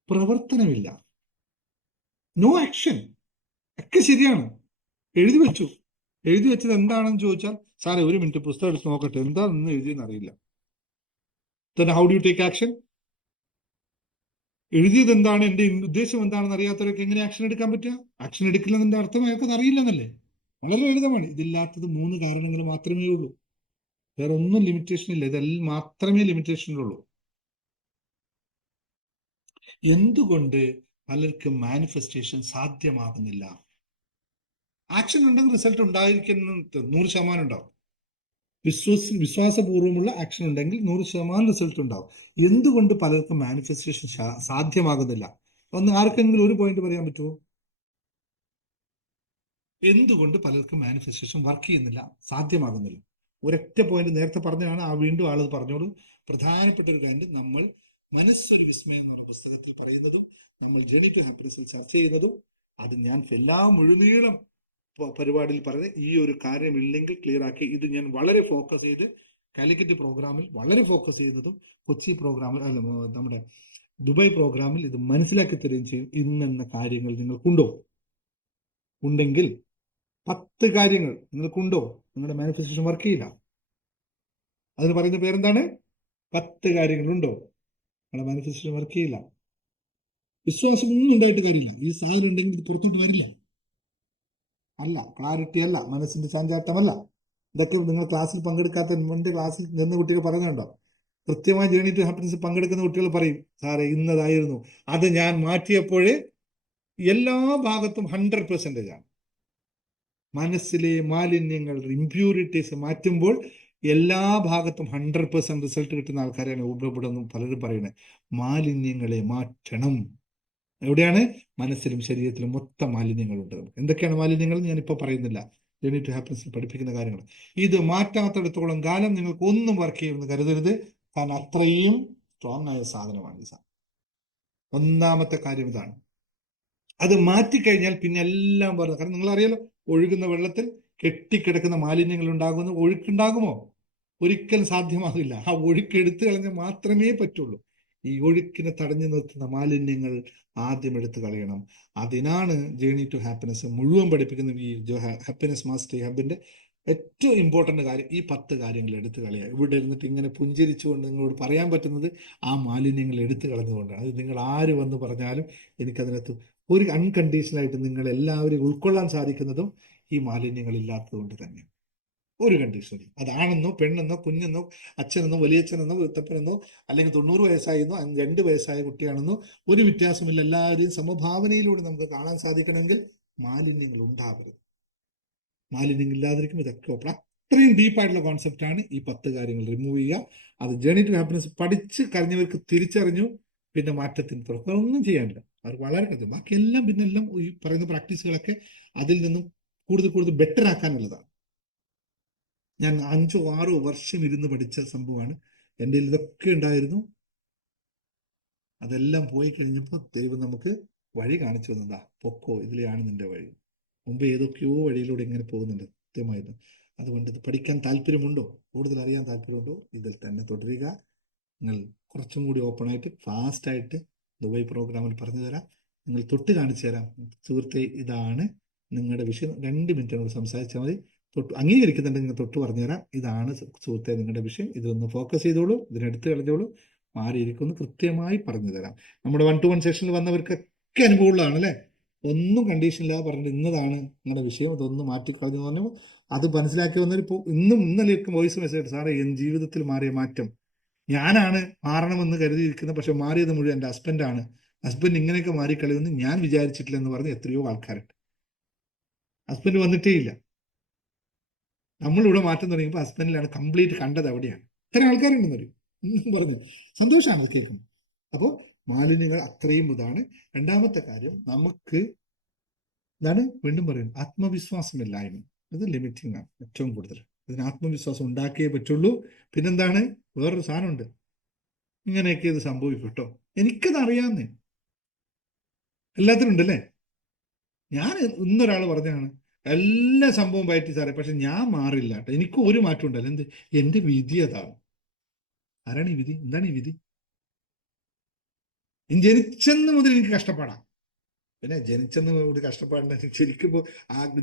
പ്രവർത്തനമില്ല. No action. ഒക്കെ ശരിയാണ്, എഴുതി വെച്ചു. എഴുതി വെച്ചത് എന്താണെന്ന് ചോദിച്ചാൽ, സാറേ 1 മിനിറ്റ് പുസ്തകം എടുത്ത് നോക്കട്ടെ, എന്താണെന്ന് എഴുതിയെന്ന് അറിയില്ല. then how do you take action? എഴുതിയത് എന്താണ്, എന്റെ ഉദ്ദേശം എന്താണെന്ന് അറിയാത്തവരൊക്കെ എങ്ങനെ ആക്ഷൻ എടുക്കാൻ പറ്റുക? ആക്ഷൻ എടുക്കില്ലെന്നതിന്റെ അർത്ഥം അയാൾക്ക് അറിയില്ലെന്നല്ലേ? വളരെ ലളിതമാണ്. ഇതില്ലാത്തത് 3 കാരണങ്ങൾ മാത്രമേ ഉള്ളൂ. വേറെ ഒന്നും ലിമിറ്റേഷൻ ഇല്ല. ഇതെല്ലാം മാത്രമേ ലിമിറ്റേഷൻ ഉള്ളൂ. എന്തുകൊണ്ട് പലർക്കും മാനിഫെസ്റ്റേഷൻ സാധ്യമാകുന്നില്ല? ആക്ഷൻ ഉണ്ടെങ്കിൽ റിസൾട്ട് ഉണ്ടായിരിക്കുന്ന 100% ഉണ്ടാവും. വിശ്വാസപൂർവ്വമുള്ള ആക്ഷൻ ഉണ്ടെങ്കിൽ 100% റിസൾട്ട് ഉണ്ടാവും. എന്തുകൊണ്ട് പലർക്കും മാനിഫെസ്റ്റേഷൻ സാധ്യമാകുന്നില്ല? ഒന്ന് ആർക്കെങ്കിലും ഒരു പോയിന്റ് പറയാൻ പറ്റുമോ? എന്തുകൊണ്ട് പലർക്കും മാനിഫെസ്റ്റേഷൻ വർക്ക് ചെയ്യുന്നില്ല, സാധ്യമാകുന്നില്ല? ഒരൊറ്റ പോയിന്റ് നേരത്തെ പറഞ്ഞതാണ്, വീണ്ടും ആളത് പറഞ്ഞോളൂ. പ്രധാനപ്പെട്ട ഒരു കാര്യം, നമ്മൾ മനസ്സൊരു വിസ്മയം എന്ന് പറഞ്ഞ പുസ്തകത്തിൽ പറയുന്നതും നമ്മൾ ജേർണി ടു ഹാപ്പിനെസ്സിൽ ചർച്ച ചെയ്യുന്നതും, അത് ഞാൻ എല്ലാ മുഴുനീളം പരിപാടിയിൽ പറഞ്ഞ ഈ ഒരു കാര്യമില്ലെങ്കിൽ ക്ലിയർ ആക്കി. ഇത് ഞാൻ വളരെ ഫോക്കസ് ചെയ്ത് കാലിക്കറ്റ് പ്രോഗ്രാമിൽ വളരെ ഫോക്കസ് ചെയ്യുന്നതും കൊച്ചി പ്രോഗ്രാമിൽ അല്ല, നമ്മുടെ ദുബായ് പ്രോഗ്രാമിൽ ഇത് മനസ്സിലാക്കി തരുകയും ചെയ്യും. ഇന്നെന്ന കാര്യങ്ങൾ നിങ്ങൾക്കുണ്ടോ? ഉണ്ടെങ്കിൽ 10 കാര്യങ്ങൾ നിങ്ങൾക്കുണ്ടോ? നിങ്ങളുടെ മാനിഫെസ്റ്റേഷൻ വർക്ക് ചെയ്യില്ല. അതിന് പറയുന്ന പേരെന്താണ്? 10 കാര്യങ്ങളുണ്ടോ? നിങ്ങളുടെ മാനിഫെസ്റ്റേഷൻ വർക്ക് ചെയ്യില്ല. വിശ്വാസം ഒന്നും ഉണ്ടായിട്ട് കാര്യമില്ല. ഈ സാധനം ഉണ്ടെങ്കിൽ ഇത് പുറത്തോട്ട് വരില്ല. അല്ല, ക്ലാരിറ്റി അല്ല, മനസ്സിന്റെ ചാഞ്ചാട്ടമല്ല. ഇതൊക്കെ നിങ്ങൾ ക്ലാസ്സിൽ പങ്കെടുക്കാത്ത മുൻപ് ക്ലാസ്സിൽ നിന്ന് കുട്ടികൾ പറയുന്നുണ്ടോ? കൃത്യമായി ജേർണി ടു ഹാപ്പിനെസ് പങ്കെടുക്കുന്ന കുട്ടികൾ പറയും, സാറേ ഇന്നതായിരുന്നു, അത് ഞാൻ മാറ്റിയപ്പോഴേ എല്ലാ ഭാഗത്തും 100% ആണ്. മനസ്സിലെ മാലിന്യങ്ങൾ, ഇംപ്യൂരിറ്റീസ് മാറ്റുമ്പോൾ എല്ലാ ഭാഗത്തും 100% റിസൾട്ട് കിട്ടുന്ന ആൾക്കാരാണ് ഉപയോഗപ്പെടുന്നു പലരും പറയുന്നത്. മാലിന്യങ്ങളെ മാറ്റണം. എവിടെയാണ്? മനസ്സിലും ശരീരത്തിലും മൊത്തം മാലിന്യങ്ങളുണ്ട്. എന്തൊക്കെയാണ് മാലിന്യങ്ങൾ ഞാനിപ്പോ പറയുന്നില്ല. ജേർണി ടു ഹാപ്പിനെസ്സിൽ പഠിപ്പിക്കുന്ന കാര്യങ്ങൾ. ഇത് മാറ്റാത്തിടത്തോളം കാലം നിങ്ങൾക്ക് ഒന്നും വർക്ക് ചെയ്യുമെന്ന് കരുതരുത്. കാരണം അത്രയും സ്ട്രോങ് ആയ സാധനമാണ് ഈ സാധനം. ഒന്നാമത്തെ കാര്യം ഇതാണ്. അത് മാറ്റിക്കഴിഞ്ഞാൽ പിന്നെ എല്ലാം പറഞ്ഞു. കാരണം നിങ്ങൾ അറിയാലോ, ഒഴുകുന്ന വെള്ളത്തിൽ കെട്ടിക്കിടക്കുന്ന മാലിന്യങ്ങൾ ഉണ്ടാകുന്നു. ഒഴുക്കുണ്ടാകുമോ? ഒരിക്കലും സാധ്യമാകില്ല. ആ ഒഴുക്ക് എടുത്തു കളഞ്ഞാൽ മാത്രമേ പറ്റുള്ളൂ. ഈ ഒഴുക്കിനെ തടഞ്ഞു നിർത്തുന്ന മാലിന്യങ്ങൾ ആദ്യം എടുത്തു കളയണം. അതിനാണ് ജേർണി ടു ഹാപ്പിനെസ് മുഴുവൻ പഠിപ്പിക്കുന്ന ഈ ഹാപ്പിനെസ് മാസ്റ്ററി ഹബിന്റെ ഏറ്റവും ഇമ്പോർട്ടന്റ് കാര്യം ഈ 10 കാര്യങ്ങൾ എടുത്തു കളയുക. ഇവിടെ ഇരുന്നിട്ട് ഇങ്ങനെ പുഞ്ചിരിച്ചുകൊണ്ട് നിങ്ങളോട് പറയാൻ പറ്റുന്നത് ആ മാലിന്യങ്ങൾ എടുത്തു കളഞ്ഞുകൊണ്ടാണ്. അത് നിങ്ങൾ ആര് വന്ന് പറഞ്ഞാലും എനിക്കതിനകത്ത് ഒരു അൺകണ്ടീഷണലായിട്ട് നിങ്ങൾ എല്ലാവരും ഉൾക്കൊള്ളാൻ സാധിക്കുന്നതും ഈ മാലിന്യങ്ങൾ ഇല്ലാത്തത് കൊണ്ട് തന്നെ. ഒരു കണ്ടീഷനിൽ. അതാണെന്നോ പെണ്ണെന്നോ കുഞ്ഞെന്നോ അച്ഛനെന്നോ വലിയച്ഛനെന്നോ വൃത്തപ്പനെന്നോ അല്ലെങ്കിൽ 90 വയസ്സായെന്നോ 2 വയസ്സായ കുട്ടിയാണെന്നോ ഒരു വ്യത്യാസമില്ല. എല്ലാവരെയും സമഭാവനയിലൂടെ നമുക്ക് കാണാൻ സാധിക്കണമെങ്കിൽ മാലിന്യങ്ങൾ ഉണ്ടാവരുത്. മാലിന്യങ്ങൾ ഇല്ലാതിരിക്കും. ഇതൊക്കെ അത്രയും ഡീപ്പായിട്ടുള്ള കോൺസെപ്റ്റാണ് ഈ 10 കാര്യങ്ങൾ റിമൂവ് ചെയ്യുക. അത് ജേണി ടു ഹാപ്പിനെസ് പഠിച്ച് കഴിഞ്ഞവർക്ക് തിരിച്ചറിഞ്ഞു. പിന്നെ മാറ്റത്തിന് തുറക്കുക ഒന്നും ചെയ്യാനില്ല. അവർ വളരെ കൃത്യം. ബാക്കിയെല്ലാം പിന്നെല്ലാം ഈ പറയുന്ന പ്രാക്ടീസുകളൊക്കെ അതിൽ നിന്നും കൂടുതൽ കൂടുതൽ ബെറ്റർ ആക്കാനുള്ളതാണ്. ഞാൻ 5 or 6 വർഷം ഇരുന്ന് പഠിച്ച സംഭവമാണ്. എൻ്റെ ഇതൊക്കെ ഉണ്ടായിരുന്നു. അതെല്ലാം പോയി കഴിഞ്ഞപ്പോൾ ദൈവം നമുക്ക് വഴി കാണിച്ചു തന്നതാ. പൊക്കോ, ഇതിലെയാണ് നിന്റെ വഴി. മുമ്പ് ഏതൊക്കെയോ വഴിയിലൂടെ ഇങ്ങനെ പോകുന്നുണ്ട് കൃത്യമായിരുന്നു. അതുകൊണ്ട് ഇത് പഠിക്കാൻ താല്പര്യമുണ്ടോ, കൂടുതൽ അറിയാൻ താല്പര്യമുണ്ടോ, ഇതിൽ തന്നെ തുടരുക. നിങ്ങൾ കുറച്ചും കൂടി ഓപ്പണായിട്ട് ഫാസ്റ്റായിട്ട് ദുബായ് പ്രോഗ്രാമിൽ പറഞ്ഞു തരാം. നിങ്ങൾ തൊട്ട് കാണിച്ചു തരാം. സുഹൃത്തെ, ഇതാണ് നിങ്ങളുടെ വിഷയം. 2 മിനിറ്റ് സംസാരിച്ചാൽ മതി. തൊട്ട് അംഗീകരിക്കുന്നുണ്ടെങ്കിൽ തൊട്ട് പറഞ്ഞുതരാം. ഇതാണ് സുഹൃത്തെ നിങ്ങളുടെ വിഷയം. ഇതൊന്ന് ഫോക്കസ് ചെയ്തോളൂ, ഇതിനെടുത്ത് കളഞ്ഞോളൂ, മാറിയിരിക്കുന്നു, കൃത്യമായി പറഞ്ഞു തരാം. നമ്മുടെ 1-to-1 സെഷനിൽ വന്നവർക്കൊക്കെ അനുഭവമുള്ളതാണ് അല്ലേ? ഒന്നും കണ്ടീഷനില്ലാതെ പറഞ്ഞിട്ട് ഇന്നതാണ് നിങ്ങളുടെ വിഷയം, ഇതൊന്ന് മാറ്റിക്കളഞ്ഞു പറഞ്ഞു. അത് മനസ്സിലാക്കി വന്നവരിപ്പോൾ ഇന്നലെയൊക്കെ വോയിസ് മെസ്സേജ്, സാറേ ജീവിതത്തിൽ മാറിയ മാറ്റം, ഞാനാണ് മാറണമെന്ന് കരുതിയിരിക്കുന്നത്, പക്ഷെ മാറിയത് മുഴുവൻ എൻ്റെ ഹസ്ബൻഡാണ്. ഹസ്ബൻഡ് ഇങ്ങനെയൊക്കെ മാറിക്കളയുമെന്ന് ഞാൻ വിചാരിച്ചിട്ടില്ല എന്ന് പറഞ്ഞ് എത്രയോ ആൾക്കാരുണ്ട്. ഹസ്ബൻഡ് വന്നിട്ടേ ഇല്ല. നമ്മളിവിടെ മാറ്റം തുടങ്ങിയപ്പോൾ ഹസ്ബൻഡിലാണ് കംപ്ലീറ്റ് കണ്ടത്. അവിടെയാണ് ഇത്ര ആൾക്കാരുണ്ടെന്നൊരു പറഞ്ഞു. സന്തോഷമാണ് അത് കേൾക്കുന്നത്. അപ്പോൾ മാലിന്യങ്ങൾ അത്രയും ഇതാണ്. രണ്ടാമത്തെ കാര്യം, നമുക്ക് എന്താണ് വീണ്ടും പറയും, ആത്മവിശ്വാസമില്ലായ്മ. ഇത് ലിമിറ്റിംഗ് ആണ് ഏറ്റവും കൂടുതൽ. അതിന് ആത്മവിശ്വാസം ഉണ്ടാക്കിയേ പറ്റുള്ളൂ. പിന്നെന്താണ്, വേറൊരു സാധനമുണ്ട്, ഇങ്ങനെയൊക്കെ ഇത് സംഭവിക്കും കേട്ടോ, എനിക്കത് അറിയാമെന്നേ, എല്ലാത്തിനും ഉണ്ടല്ലേ. ഞാൻ ഇന്നൊരാൾ പറഞ്ഞാണ് എല്ലാ സംഭവം പറ്റി സാറേ, പക്ഷെ ഞാൻ മാറില്ല കേട്ടോ, എനിക്ക് ഒരു മാറ്റം ഉണ്ടല്ലോ. എന്ത്, എന്റെ വിധി അതാണ്. ആരാണ് ഈ വിധി? എന്താണ് ഈ വിധി? ജനിച്ചെന്ന് മുതൽ എനിക്ക് കഷ്ടപ്പാടാം. പിന്നെ ജനിച്ചെന്ന് മുതൽ കഷ്ടപ്പാടുണ്ട, ശരിക്കും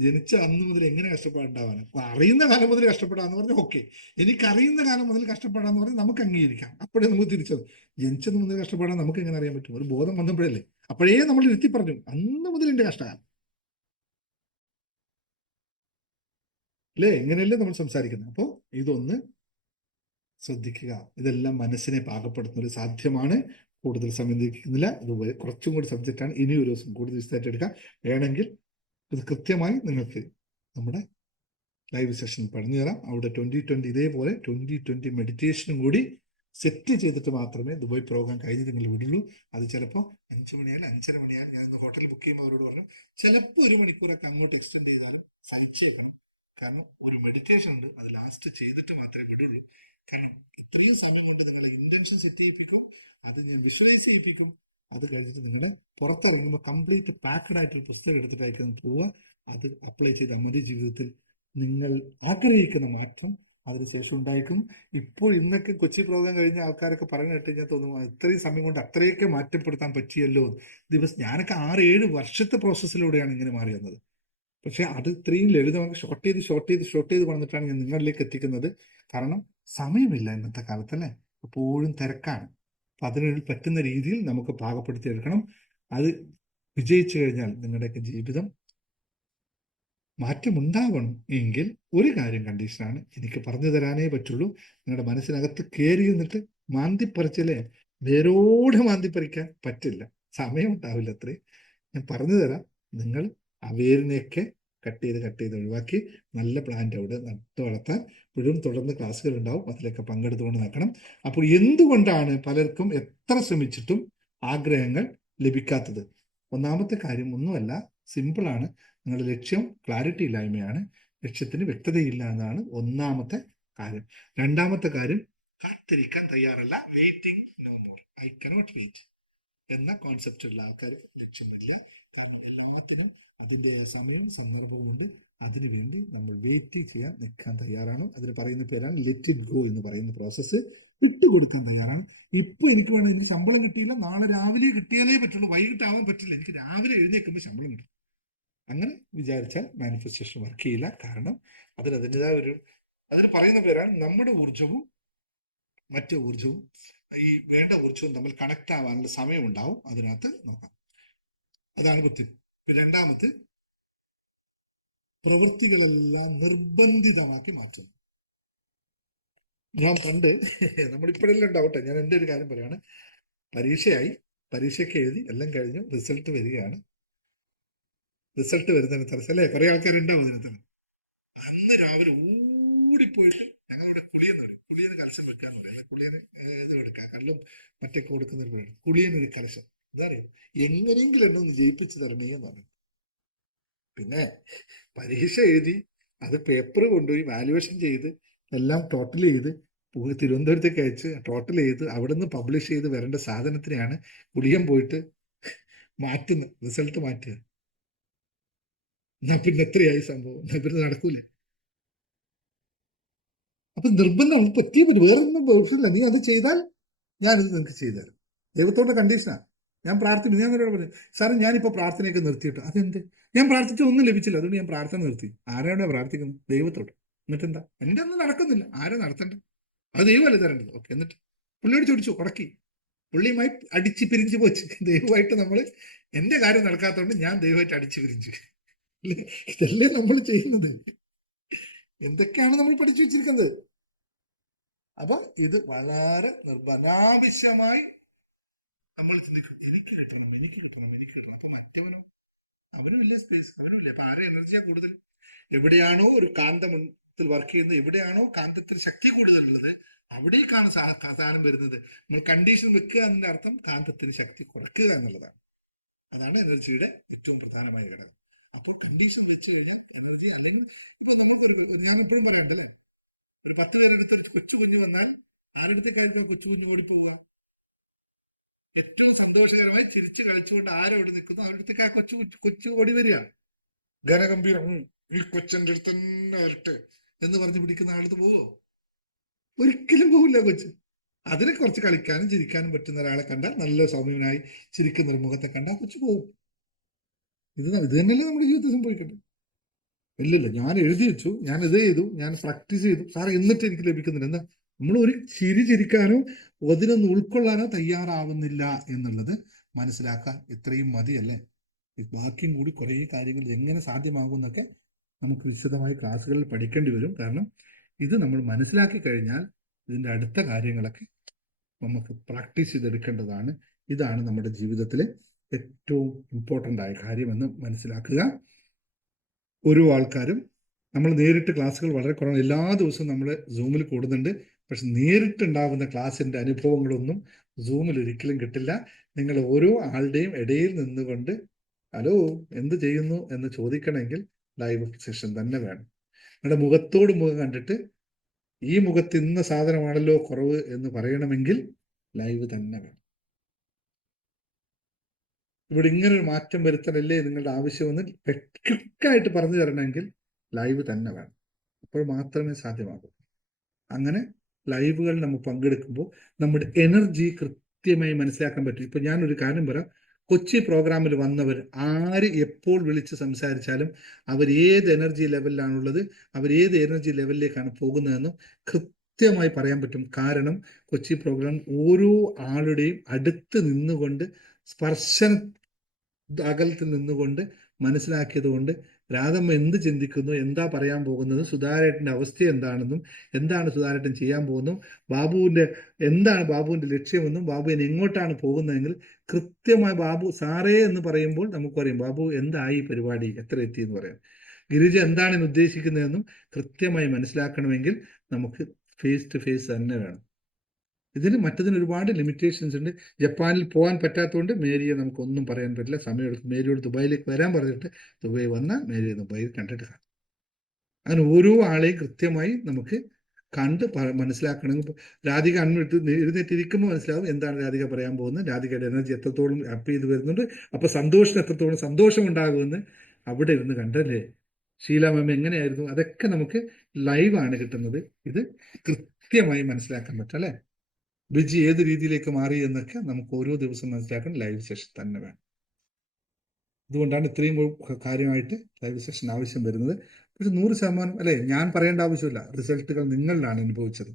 ജനിച്ച അന്ന് മുതൽ എങ്ങനെ കഷ്ടപ്പാടുണ്ടാവാൻ? അറിയുന്ന കാലം മുതൽ കഷ്ടപ്പെടാന്ന് പറഞ്ഞാൽ ഓക്കെ. എനിക്കറിയുന്ന കാലം മുതൽ കഷ്ടപ്പെടാന്ന് പറഞ്ഞാൽ നമുക്ക് അംഗീകരിക്കാം. അപ്പോഴേ നമുക്ക് തിരിച്ചത്. ജനിച്ചെന്ന് മുതൽ കഷ്ടപ്പെടാൻ നമുക്ക് എങ്ങനെ അറിയാൻ പറ്റും? ഒരു ബോധം വന്നപ്പോഴല്ലേ. അപ്പോഴേ നമ്മൾ ഇരുത്തി പറഞ്ഞു, അന്ന് മുതൽ എന്റെ കഷ്ടകാലം അല്ലേ? എങ്ങനെയല്ലേ നമ്മൾ സംസാരിക്കുന്നത്. അപ്പോൾ ഇതൊന്ന് ശ്രദ്ധിക്കുക. ഇതെല്ലാം മനസ്സിനെ പാകപ്പെടുത്തുന്നത് സാധ്യമാണ്. കൂടുതൽ സമയം തിരിക്കുന്നില്ല. ഇത് കുറച്ചും കൂടി സബ്ജക്റ്റാണ്. ഇനി ഒരു ദിവസം കൂടുതൽ വിശദമായിട്ട് എടുക്കാം. വേണമെങ്കിൽ ഇത് കൃത്യമായി നിങ്ങൾക്ക് നമ്മുടെ ലൈവ് സെഷൻ പറഞ്ഞു തരാം. അവിടെ 2020 ഇതേപോലെ 2020 മെഡിറ്റേഷനും കൂടി സെറ്റ് ചെയ്തിട്ട് മാത്രമേ ദുബായ് പ്രോഗ്രാം കഴിഞ്ഞ് നിങ്ങൾ വിടുള്ളൂ. അത് ചിലപ്പോൾ 5 മണിയായാലും 5:30 മണിയായാലും ഞാൻ ഹോട്ടൽ ബുക്ക് ചെയ്യുമ്പോൾ അവരോട് പറഞ്ഞു, ചിലപ്പോൾ 1 മണിക്കൂറൊക്കെ അങ്ങോട്ട് എക്സ്റ്റെൻഡ് ചെയ്താലും സഹിച്ചേക്കണം. കാരണം ഒരു മെഡിറ്റേഷൻ ഉണ്ട്, അത് ലാസ്റ്റ് ചെയ്തിട്ട് മാത്രമേ വിടുള്ളൂ. കാരണം ഇത്രയും സമയം കൊണ്ട് നിങ്ങളെ ഇന്റൻഷൻ സെറ്റ് ചെയ്യിപ്പിക്കും, അത് ഞാൻ വിഷ്വലൈസ് ചെയ്യിപ്പിക്കും. അത് കഴിഞ്ഞിട്ട് നിങ്ങളുടെ പുറത്തിറങ്ങുമ്പോൾ കംപ്ലീറ്റ് പാക്കഡ് ആയിട്ടൊരു പുസ്തകം എടുത്തിട്ടായിരിക്കും പോവുക. അത് അപ്ലൈ ചെയ്താൽ മതി. ജീവിതത്തിൽ നിങ്ങൾ ആഗ്രഹിക്കുന്ന മാറ്റം അതിനുശേഷം ഉണ്ടായിരിക്കും. ഇപ്പോൾ ഇന്നൊക്കെ കൊച്ചി പ്രോഗ്രാം കഴിഞ്ഞ ആൾക്കാരൊക്കെ പറഞ്ഞു കേട്ട് കഴിഞ്ഞാൽ തോന്നുന്നു ഇത്രയും സമയം കൊണ്ട് അത്രയൊക്കെ മാറ്റപ്പെടുത്താൻ പറ്റിയല്ലോ. ദിവസം ഞാനൊക്കെ 6-7 വർഷത്തെ പ്രോസസ്സിലൂടെയാണ് ഇങ്ങനെ മാറി വന്നത്. പക്ഷെ അത് ഇത്രയും ലളിതമായി ഷോർട്ട് ചെയ്ത് വന്നിട്ടാണ് ഞാൻ നിങ്ങളിലേക്ക് എത്തിക്കുന്നത്. കാരണം സമയമില്ല ഇന്നത്തെ കാലത്തല്ലേ, എപ്പോഴും തിരക്കാണ്. അപ്പൊ അതിന് പറ്റുന്ന രീതിയിൽ നമുക്ക് പാകപ്പെടുത്തിയെടുക്കണം. അത് വിജയിച്ചു കഴിഞ്ഞാൽ നിങ്ങളുടെയൊക്കെ ജീവിതം മാറ്റമുണ്ടാവണം എങ്കിൽ ഒരു കാര്യം കണ്ടീഷനാണ്, എനിക്ക് പറഞ്ഞു തരാനേ പറ്റുള്ളൂ. നിങ്ങളുടെ മനസ്സിനകത്ത് കയറി നിന്നിട്ട് മാന്തിപ്പറിച്ചല്ലേ, വേരോടെ മാന്തിപ്പറിക്കാൻ പറ്റില്ല, സമയം ഉണ്ടാവില്ല. അത്രയും ഞാൻ പറഞ്ഞു തരാം. നിങ്ങൾ ആ വേരിനെയൊക്കെ കട്ട് ചെയ്ത് ഒഴിവാക്കി നല്ല പ്ലാന്റ് അവിടെ നട്ടു വളർത്താൻ ഇപ്പോഴും തുടർന്ന് ക്ലാസ്സുകൾ ഉണ്ടാവും. അതിലൊക്കെ പങ്കെടുത്തുകൊണ്ട് നടക്കണം. അപ്പോൾ എന്തുകൊണ്ടാണ് പലർക്കും എത്ര ശ്രമിച്ചിട്ടും ആഗ്രഹങ്ങൾ ലഭിക്കാത്തത്? ഒന്നാമത്തെ കാര്യം ഒന്നുമല്ല, സിമ്പിളാണ്. നിങ്ങളുടെ ലക്ഷ്യം ക്ലാരിറ്റി ഇല്ലായ്മയാണ്. ലക്ഷ്യത്തിന് വ്യക്തതയില്ല എന്നതാണ് ഒന്നാമത്തെ കാര്യം. രണ്ടാമത്തെ കാര്യം, കാത്തിരിക്കാൻ തയ്യാറല്ല. Waiting no more, I cannot wait എന്ന കോൺസെപ്റ്റുള്ള ആൾക്കാർ ലക്ഷ്യമില്ല. കാരണം എല്ലാത്തിനും അതിൻ്റെ സമയവും സന്ദർഭവും ഉണ്ട്. അതിനുവേണ്ടി നമ്മൾ വെയിറ്റ് ചെയ്യാൻ നിൽക്കാൻ തയ്യാറാണ്. അതിന് പറയുന്ന പേരാണ് ലെറ്റ് ഇറ്റ് ഗോ എന്ന് പറയുന്ന പ്രോസസ്സ്. വിട്ടുകൊടുക്കാൻ തയ്യാറാണ്. ഇപ്പൊ എനിക്ക് വേണം, എനിക്ക് ശമ്പളം കിട്ടിയില്ല, നാളെ രാവിലെ കിട്ടിയാലേ പറ്റുള്ളൂ, വൈകിട്ടാവാൻ പറ്റില്ല, എനിക്ക് രാവിലെ എഴുന്നേൽക്കുമ്പോൾ ശമ്പളം കിട്ടും, അങ്ങനെ വിചാരിച്ചാൽ മാനിഫെസ്റ്റേഷൻ വർക്ക് ചെയ്യില്ല. കാരണം അതിൻ്റെതായ അതിന് പറയുന്ന പേരാണ് നമ്മുടെ ഊർജവും മറ്റു ഊർജവും, ഈ വേണ്ട ഊർജവും തമ്മിൽ കണക്ട് ആവാനുള്ള സമയം ഉണ്ടാവും. അതിനകത്ത് നോക്കാം. അതാണ് ബുദ്ധി. രണ്ടാമത്, പ്രവൃത്തികളെല്ലാം നിർബന്ധിതമാക്കി മാറ്റുന്നു. ഞാൻ പണ്ട് നമ്മളിപ്പോഴെല്ലാം ഉണ്ടാവട്ടെ, ഞാൻ എൻ്റെ ഒരു കാര്യം പറയാണ്. പരീക്ഷയായി, പരീക്ഷയ്ക്ക് എഴുതി എല്ലാം കഴിഞ്ഞു, റിസൾട്ട് വരികയാണ്. റിസൾട്ട് വരുന്നതിന് തടസ്സം അല്ലേ, കുറെ ആൾക്കാരുണ്ടാവും അതിനകത്ത്. അന്ന് രാവിലെ ഓടിപ്പോയിട്ട് ഞങ്ങളുടെ കുളിയെന്ന് പറയും, കുളിയന് കലശം വെക്കാന്ന് പറയും, അല്ലെ കുളിയന് ഇത് എടുക്കാം, കള്ളും മറ്റൊക്കെ കൊടുക്കുന്ന ഒരു പരിപാടി, കുളിയന് ഒരു കലശം. എന്താ അറിയാം, എങ്ങനെയെങ്കിലും എന്നെ ഒന്ന് ജയിപ്പിച്ച് തരണേ എന്ന് പറയും. പിന്നെ പരീക്ഷ എഴുതി, അത് പേപ്പർ കൊണ്ടുപോയി വാല്യുവേഷൻ ചെയ്ത് എല്ലാം ടോട്ടൽ ചെയ്ത് തിരുവനന്തപുരത്തേക്ക് അയച്ച് ടോട്ടൽ ചെയ്ത് അവിടുന്ന് പബ്ലിഷ് ചെയ്ത് വരേണ്ട സാധനത്തിനെയാണ് കുളിയൻ പോയിട്ട് മാറ്റുന്നത്, റിസൾട്ട് മാറ്റുക. എന്നാ പിന്നെ എത്രയായി സംഭവം, എന്നാ പിന്നെ നടക്കൂല. അപ്പൊ നിർബന്ധം പറ്റിയേ പറ്റും, വേറെ ഒന്നും പ്രശ്നമില്ല. നീ അത് ചെയ്താൽ ഞാനിത് നിങ്ങൾക്ക് ചെയ്തു തരാം. ദൈവത്തോടെ കണ്ടീഷനാണ്. ഞാൻ പ്രാർത്ഥിക്കുന്നു, ഞാൻ അവരോട് പറഞ്ഞു, സാറേ ഞാനിപ്പോൾ പ്രാർത്ഥനയൊക്കെ നിർത്തിയിട്ട്. അതെന്ത്? ഞാൻ പ്രാർത്ഥിച്ച ഒന്നും ലഭിച്ചില്ല, അതുകൊണ്ട് ഞാൻ പ്രാർത്ഥന നിർത്തി. ആരോടാ പ്രാർത്ഥിക്കുന്നത്? ദൈവത്തോട്. എന്നിട്ട് എന്താ, എൻ്റെ ഒന്നും നടക്കുന്നില്ല, ആരാ നടത്തണ്ട? അത് ദൈവമല്ലേ തരേണ്ടത്. ഓക്കെ, എന്നിട്ട് പുള്ളിയോട് ചോദിച്ചു, ഉടക്കി പുള്ളിയുമായി അടിച്ച് പിരിஞ்சു പോച്ച്. ദൈവമായിട്ട് നമ്മൾ, എൻ്റെ കാര്യം നടക്കാത്തതുകൊണ്ട് ഞാൻ ദൈവമായിട്ട് അടിച്ചു പിരിഞ്ചു. ഇതല്ലേ നമ്മൾ ചെയ്യുന്നത്? എന്തൊക്കെയാണ് നമ്മൾ പഠിച്ചു വെച്ചിരിക്കുന്നത്? അപ്പൊ ഇത് വളരെ അനാവശ്യമായി നമ്മൾ ചിന്തിക്കും, എനിക്ക് കിട്ടണം, എനിക്ക് കിട്ടണം, എനിക്ക് കിട്ടണം. അപ്പൊ മറ്റവനോ, അവനും ഇല്ല സ്പേസ്, അവനും ഇല്ല. അപ്പൊ ആരെ എനർജിയാ കൂടുതൽ? എവിടെയാണോ ഒരു കാന്തത്തിൽ വർക്ക് ചെയ്യുന്നത്, എവിടെയാണോ കാന്തത്തിന് ശക്തി കൂടുതലുള്ളത്, അവിടേക്കാണ് സാധാനം വരുന്നത്. നമ്മൾ കണ്ടീഷൻ വെക്കുക എന്നതിന്റെ അർത്ഥം കാന്തത്തിന് ശക്തി കുറയ്ക്കുക എന്നുള്ളതാണ്. അതാണ് എനർജിയുടെ ഏറ്റവും പ്രധാനമായ ഘടകം. അപ്പോൾ കണ്ടീഷൻ വെച്ച് കഴിഞ്ഞാൽ എനർജി അല്ലെങ്കിൽ, ഇപ്പൊ നമുക്കൊരു, ഞാൻ ഇപ്പോഴും പറയണ്ടല്ലേ, ഒരു 10 പേരെടുത്ത് ഒരു കൊച്ചു കുഞ്ഞു വന്നാൽ ആരെടുത്തേക്കായിരിക്കും കൊച്ചു കുഞ്ഞു ഓടിപ്പോവുക? ഏറ്റവും സന്തോഷകരമായി ചിരിച്ചു കളിച്ചുകൊണ്ട് ആരവിടെ നിൽക്കുന്നു അവരുടെ ആ കൊച്ചു കൊച്ചു ഓടി വരിക. ഘനഗംഭീരം, ഈ കൊച്ചന്റെ അടുത്ത് തന്നെ വരട്ടെ എന്ന് പറഞ്ഞ് പിടിക്കുന്ന ആളത്ത് പോവോ? ഒരിക്കലും പോവില്ല കൊച്ചു. അതിനെ കുറച്ച് കളിക്കാനും ചിരിക്കാനും പറ്റുന്ന ഒരാളെ കണ്ടാൽ, നല്ല സൗമ്യനായി ചിരിക്കുന്ന ഒരു മുഖത്തെ കണ്ടാൽ കൊച്ചു പോകും. ഇത് തന്നെയല്ലേ നമ്മുടെ ജീവിതത്തിൽ സംഭവിക്കട്ടെ. ഇല്ലല്ല, ഞാൻ എഴുതി വെച്ചു, ഞാൻ ഇത് ചെയ്തു, ഞാൻ പ്രാക്ടീസ് ചെയ്തു സാറേ, എന്നിട്ട് എനിക്ക് ലഭിക്കുന്നില്ല. എന്താ, നമ്മൾ ഒരു ചിരിക്കാനോ അതിനൊന്ന് ഉൾക്കൊള്ളാനോ തയ്യാറാവുന്നില്ല എന്നുള്ളത് മനസ്സിലാക്കാൻ ഇത്രയും മതിയല്ലേ? ബാക്കിയും കൂടി കുറേ കാര്യങ്ങൾ എങ്ങനെ സാധ്യമാകുമെന്നൊക്കെ നമുക്ക് വിശദമായി ക്ലാസ്സുകളിൽ പഠിക്കേണ്ടി വരും. കാരണം ഇത് നമ്മൾ മനസ്സിലാക്കി കഴിഞ്ഞാൽ ഇതിൻ്റെ അടുത്ത കാര്യങ്ങളൊക്കെ നമുക്ക് പ്രാക്ടീസ് ചെയ്തെടുക്കേണ്ടതാണ്. ഇതാണ് നമ്മുടെ ജീവിതത്തിലെ ഏറ്റവും ഇമ്പോർട്ടൻ്റ് ആയ കാര്യമെന്ന് മനസ്സിലാക്കുക. ഓരോ ആൾക്കാരും, നമ്മൾ നേരിട്ട് ക്ലാസ്സുകൾ വളരെ കുറവാണ്, എല്ലാ ദിവസവും നമ്മൾ സൂമിൽ കൂടുന്നുണ്ട്. പക്ഷെ നേരിട്ടുണ്ടാകുന്ന ക്ലാസ്സിൻ്റെ അനുഭവങ്ങളൊന്നും സൂമിൽ ഒരിക്കലും കിട്ടില്ല. നിങ്ങൾ ഓരോ ആളുടെയും ഇടയിൽ നിന്നുകൊണ്ട് ഹലോ എന്ത് ചെയ്യുന്നു എന്ന് ചോദിക്കണമെങ്കിൽ ലൈവ് സെഷൻ തന്നെ വേണം. നിങ്ങളുടെ മുഖത്തോട് മുഖം കണ്ടിട്ട് ഈ മുഖത്ത് ഇന്ന സാധനമാണല്ലോ കുറവ് എന്ന് പറയണമെങ്കിൽ ലൈവ് തന്നെ വേണം. ഇവിടെ ഇങ്ങനെ ഒരു മാറ്റം വരുത്തലല്ലേ നിങ്ങളുടെ ആവശ്യമെന്ന് ക്വിക്കായിട്ട് പറഞ്ഞു തരണമെങ്കിൽ ലൈവ് തന്നെ വേണം. അപ്പോൾ മാത്രമേ സാധ്യമാകൂ. അങ്ങനെ ലൈവുകൾ നമ്മൾ പങ്കെടുക്കുമ്പോൾ നമ്മുടെ എനർജി കൃത്യമായി മനസ്സിലാക്കാൻ പറ്റും. ഇപ്പൊ ഞാനൊരു കാര്യം പറയാം, കൊച്ചി പ്രോഗ്രാമിൽ വന്നവർ ആര് എപ്പോൾ വിളിച്ച് സംസാരിച്ചാലും അവർ ഏത് എനർജി ലെവലിലാണുള്ളത്, അവർ ഏത് എനർജി ലെവലിലേക്കാണ് പോകുന്നതെന്നും കൃത്യമായി പറയാൻ പറ്റും. കാരണം കൊച്ചി പ്രോഗ്രാം ഓരോ ആളുടെയും അടുത്ത് നിന്നുകൊണ്ട്, സ്പർശന അകലത്തിൽ നിന്നുകൊണ്ട് മനസ്സിലാക്കിയത് കൊണ്ട് രാധമ്മ എന്ത് ചിന്തിക്കുന്നു, എന്താ പറയാൻ പോകുന്നത്, സുധാരേട്ടൻ്റെ അവസ്ഥ എന്താണെന്നും എന്താണ് സുധാരേട്ടൻ ചെയ്യാൻ പോകുന്നു, ബാബുവിൻ്റെ എന്താണ് ബാബുവിൻ്റെ ലക്ഷ്യമെന്നും ബാബുവിന് എങ്ങോട്ടാണ് പോകുന്നതെങ്കിൽ കൃത്യമായി ബാബു സാറേ എന്ന് പറയുമ്പോൾ നമുക്കറിയാം ബാബു എന്തായി പരിപാടി, എത്ര എത്തി എന്ന് പറയാം. ഗിരിജ എന്താണ് ഉദ്ദേശിക്കുന്നതെന്നും കൃത്യമായി മനസ്സിലാക്കണമെങ്കിൽ നമുക്ക് ഫേസ് ടു ഫേസ് തന്നെ വേണം. ഇതിന് മറ്റതിന് ഒരുപാട് ലിമിറ്റേഷൻസ് ഉണ്ട്. ജപ്പാനിൽ പോകാൻ പറ്റാത്തതുകൊണ്ട് മേരിയെ നമുക്കൊന്നും പറയാൻ പറ്റില്ല, സമയമെടുക്കും. മേരിയോട് ദുബായിലേക്ക് വരാൻ പറഞ്ഞിട്ട് ദുബായ് വന്നാൽ മേരിയെ ദുബായിൽ കണ്ടിട്ട് കാണാം. അങ്ങനെ ഓരോ ആളെയും കൃത്യമായി നമുക്ക് കണ്ട് മനസ്സിലാക്കണമെങ്കിൽ രാധിക എഴുന്നേറ്റിരിക്കുമ്പോൾ മനസ്സിലാവും എന്താണ് രാധിക പറയാൻ പോകുന്നത്, രാധികയുടെ എനർജി എത്രത്തോളം അപ്പ് ചെയ്ത് വരുന്നുണ്ട്, അപ്പൊ സന്തോഷം എത്രത്തോളം സന്തോഷം ഉണ്ടാകുമെന്ന് അവിടെ ഇരുന്ന് കണ്ടല്ലേ. ഷീല മാം എങ്ങനെയായിരുന്നു, അതൊക്കെ നമുക്ക് ലൈവാണ് കിട്ടുന്നത്. ഇത് കൃത്യമായി മനസ്സിലാക്കാൻ പറ്റും അല്ലേ. ബിജി ഏത് രീതിയിലേക്ക് മാറി എന്നൊക്കെ നമുക്ക് ഓരോ ദിവസം മനസ്സിലാക്കാൻ ലൈവ് സെഷൻ തന്നെ വേണം. അതുകൊണ്ടാണ് ഇത്രയും കാര്യമായിട്ട് ലൈവ് സെഷൻ ആവശ്യം വരുന്നത്. പക്ഷെ 100% അല്ലെ, ഞാൻ പറയേണ്ട ആവശ്യമില്ല, റിസൾട്ടുകൾ നിങ്ങളിലാണ് അനുഭവിച്ചത്.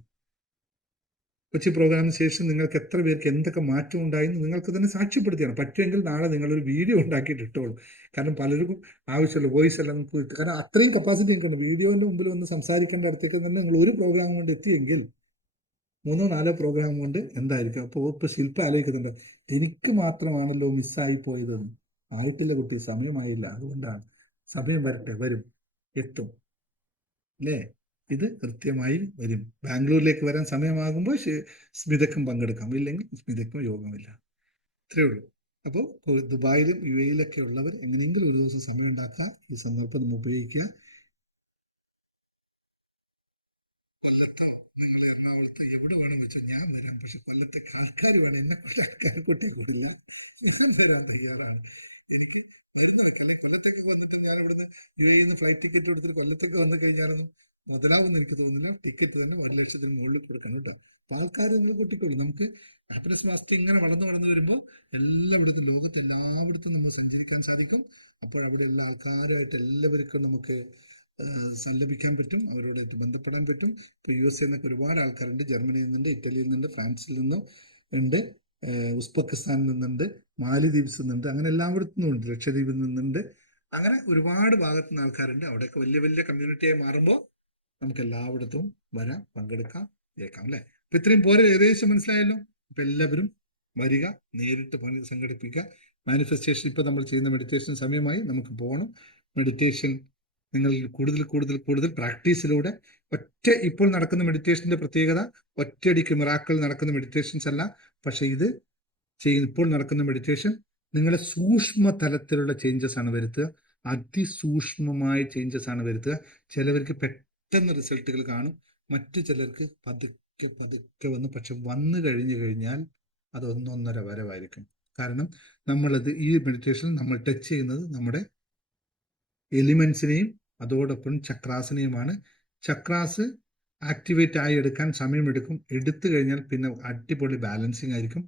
കൊച്ചി പ്രോഗ്രാമിന് ശേഷം നിങ്ങൾക്ക് എത്ര പേർക്ക് എന്തൊക്കെ മാറ്റം ഉണ്ടായെന്ന് നിങ്ങൾക്ക് തന്നെ സാക്ഷ്യപ്പെടുത്തിയാണ്. പറ്റുമെങ്കിൽ നാളെ നിങ്ങളൊരു വീഡിയോ ഉണ്ടാക്കിയിട്ട് ഇട്ടോളൂ. കാരണം പലർക്കും ആവശ്യമുള്ള വോയിസ് എല്ലാം നമുക്ക് കിട്ടും. കാരണം അത്രയും കപ്പാസിറ്റി നിങ്ങൾക്കുണ്ട്. വീഡിയോന്റെ മുമ്പിൽ വന്ന് സംസാരിക്കേണ്ട അടുത്തേക്ക് തന്നെ നിങ്ങൾ ഒരു പ്രോഗ്രാം കൊണ്ട് എത്തിയെങ്കിൽ 3 or 4 പ്രോഗ്രാം കൊണ്ട് എന്തായിരിക്കും. അപ്പോൾ ഇപ്പോൾ ശില്പ ആലോചിക്കുന്നുണ്ട്, എനിക്ക് മാത്രമാണല്ലോ മിസ്സായി പോയതെന്ന്. ആയിട്ടില്ല കുട്ടി, സമയമായില്ല. അതുകൊണ്ടാണ്. സമയം വരട്ടെ, വരും, എത്തും അല്ലേ? ഇത് കൃത്യമായി വരും. ബാംഗ്ലൂരിലേക്ക് വരാൻ സമയമാകുമ്പോൾ സ്മിതക്കും പങ്കെടുക്കാം, ഇല്ലെങ്കിൽ സ്മിതക്കും യോഗമില്ല. ഇത്രയേ ഉള്ളൂ. അപ്പോൾ ദുബായിലും യു എയിലൊക്കെ ഉള്ളവർ എങ്ങനെയെങ്കിലും ഒരു ദിവസം സമയം ഉണ്ടാക്കുക, ഈ സന്ദർഭം നമ്മൾ ഉപയോഗിക്കുക. കൊല്ലത്തോ നിങ്ങൾ എറണാകുളത്ത് എവിടെ വേണം വെച്ചാൽ ഞാൻ വരാം. പക്ഷെ കൊല്ലത്തേക്ക് ആൾക്കാർ വേണം, എന്നെ ആൾക്കാരെ കൂട്ടി കൂടില്ല. ഞാൻ വരാൻ തയ്യാറാണ്. എനിക്ക് അല്ലെ കൊല്ലത്തേക്ക് വന്നിട്ട് ഞാൻ ഇവിടുന്ന് യു എയിൽ ഫ്ലൈറ്റ് ടിക്കറ്റ് എടുത്തിട്ട് കൊല്ലത്തേക്ക് വന്നു കഴിഞ്ഞാലൊന്നും മുതലാകുമെന്ന് എനിക്ക് തോന്നുന്നില്ല. ടിക്കറ്റ് തന്നെ 1,00,000 മുകളിൽ കൊടുക്കണം കേട്ടോ. അപ്പൊ ആൾക്കാർ നിങ്ങൾ കൂട്ടിക്കോളൂ. നമുക്ക് ഹാപ്പിനെസ് മാസ്റ്റ് ഇങ്ങനെ വളർന്നു വരുമ്പോൾ എല്ലായിടത്തും, ലോകത്ത് എല്ലായിടത്തും നമ്മൾ സഞ്ചരിക്കാൻ സാധിക്കും. അപ്പോൾ അവിടെയുള്ള ആൾക്കാരായിട്ട് എല്ലാവർക്കും നമുക്ക് സല്ലപിക്കാൻ പറ്റും, അവരോടായിട്ട് ബന്ധപ്പെടാൻ പറ്റും. ഇപ്പോൾ USA എന്നൊക്കെ ഒരുപാട് ആൾക്കാരുണ്ട്. ജർമ്മനിയിൽ നിന്നുണ്ട്, ഇറ്റലിയിൽ നിന്നുണ്ട്, ഫ്രാൻസിൽ നിന്നും ഉണ്ട്, ഉസ്ബെക്കിസ്ഥാനിൽ നിന്നുണ്ട്, മാലിദ്വീപ്സിൽ നിന്നുണ്ട്, അങ്ങനെ എല്ലായിടത്തും ഉണ്ട്, ലക്ഷദ്വീപിൽ നിന്നുണ്ട്. അങ്ങനെ ഒരുപാട് ഭാഗത്തു നിന്ന് ആൾക്കാരുണ്ട്. അവിടെയൊക്കെ വലിയ വലിയ കമ്മ്യൂണിറ്റിയായി മാറുമ്പോൾ നമുക്ക് എല്ലായിടത്തും വരാം, പങ്കെടുക്കാം, കേൾക്കാം അല്ലേ? അപ്പൊ ഇത്രയും പോരെ, ഏകദേശം മനസ്സിലായല്ലോ. അപ്പൊ എല്ലാവരും വരിക, നേരിട്ട് പണി സംഘടിപ്പിക്കുക. മാനിഫെസ്റ്റേഷൻ ഇപ്പൊ നമ്മൾ ചെയ്യുന്ന മെഡിറ്റേഷൻ സമയമായി, നമുക്ക് പോകണം. മെഡിറ്റേഷൻ നിങ്ങൾ കൂടുതൽ കൂടുതൽ കൂടുതൽ പ്രാക്ടീസിലൂടെ ഇപ്പോൾ നടക്കുന്ന മെഡിറ്റേഷന്റെ പ്രത്യേകത ഒറ്റയടിക്ക് മിറാക്കിൾ നടക്കുന്ന മെഡിറ്റേഷൻസ് അല്ല. പക്ഷെ ഇത് ഇപ്പോൾ നടക്കുന്ന മെഡിറ്റേഷൻ നിങ്ങളെ സൂക്ഷ്മ തലത്തിലുള്ള ചേഞ്ചസ് ആണ് വരുത്തുക, അതിസൂക്ഷ്മമായ ചേഞ്ചസ് ആണ് വരുത്തുക. ചിലവർക്ക് പെട്ടെന്ന് റിസൾട്ടുകൾ കാണും, മറ്റു ചിലർക്ക് പതുക്കെ പതുക്കെ വന്ന്, പക്ഷെ വന്നു കഴിഞ്ഞാൽ അത് 1.5 വരവായിരിക്കും. കാരണം നമ്മളത് ഈ മെഡിറ്റേഷൻ നമ്മൾ ടച്ച് ചെയ്യുന്നത് നമ്മുടെ എലിമെന്റ്സിനെയും അതോടൊപ്പം ചക്രാസിനെയുമാണ്. ചക്രാസ് ആക്ടിവേറ്റ് ആയി എടുക്കാൻ സമയമെടുക്കും. എടുത്തു കഴിഞ്ഞാൽ പിന്നെ അടിപൊളി ബാലൻസിങ് ആയിരിക്കും.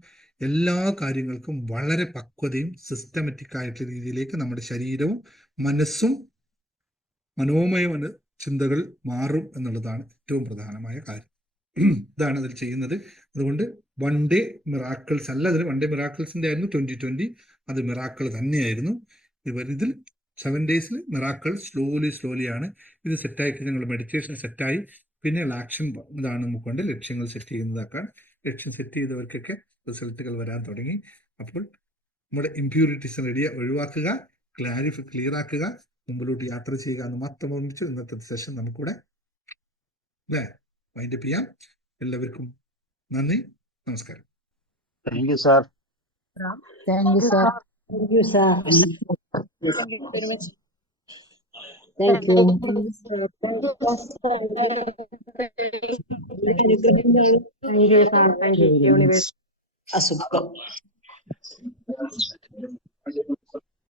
എല്ലാ കാര്യങ്ങൾക്കും വളരെ പക്വതയും സിസ്റ്റമാറ്റിക് ആയിട്ടുള്ള രീതിയിലേക്ക് നമ്മുടെ ശരീരവും മനസ്സും മനോമയമായ ചിന്തകൾ മാറും എന്നുള്ളതാണ് ഏറ്റവും പ്രധാനമായ കാര്യം. ഇതാണ് അതിൽ ചെയ്യുന്നത്. അതുകൊണ്ട് 1 ഡേ മിറാക്കിൾസ് അല്ല, അതിൽ 1 ഡേ മിറാക്കിൾസിന്റെ ആയിരുന്നു 2020. അത് മിറാക്കിൾ തന്നെയായിരുന്നു. ഇതിൽ 7 ഡേയ്സിൽ മിറാക്കിൾ സ്ലോലി ആണ്. ഇത് സെറ്റായി കഴിഞ്ഞാൽ മെഡിറ്റേഷൻ സെറ്റായി, പിന്നെയുള്ള ആക്ഷൻ ഇതാണ് നമുക്കൊണ്ട് ലക്ഷ്യങ്ങൾ സെറ്റ് ചെയ്യുന്നതാക്കാൻ. ലക്ഷ്യം സെറ്റ് ചെയ്തവർക്കൊക്കെ റിസൾട്ടുകൾ വരാൻ തുടങ്ങി. അപ്പോൾ നമ്മുടെ ഇംപ്യൂരിറ്റീസ് ഒഴിവാക്കുക, ക്ലിയർ ആക്കുക, മുമ്പിലോട്ട് യാത്ര ചെയ്യുക എന്ന് മാത്രം ഓർമ്മിച്ച് ഇന്നത്തെ സെഷൻ നമുക്കൂടെ അല്ലേ വൈൻഡപ്പ് ചെയ്യാം. എല്ലാവർക്കും നന്ദി, നമസ്കാരം. Thank you sir. Thank you, sir. Thank you, sir. Thank you very much. Thank you. Thank you, sir. Thank you, universe. Asupka.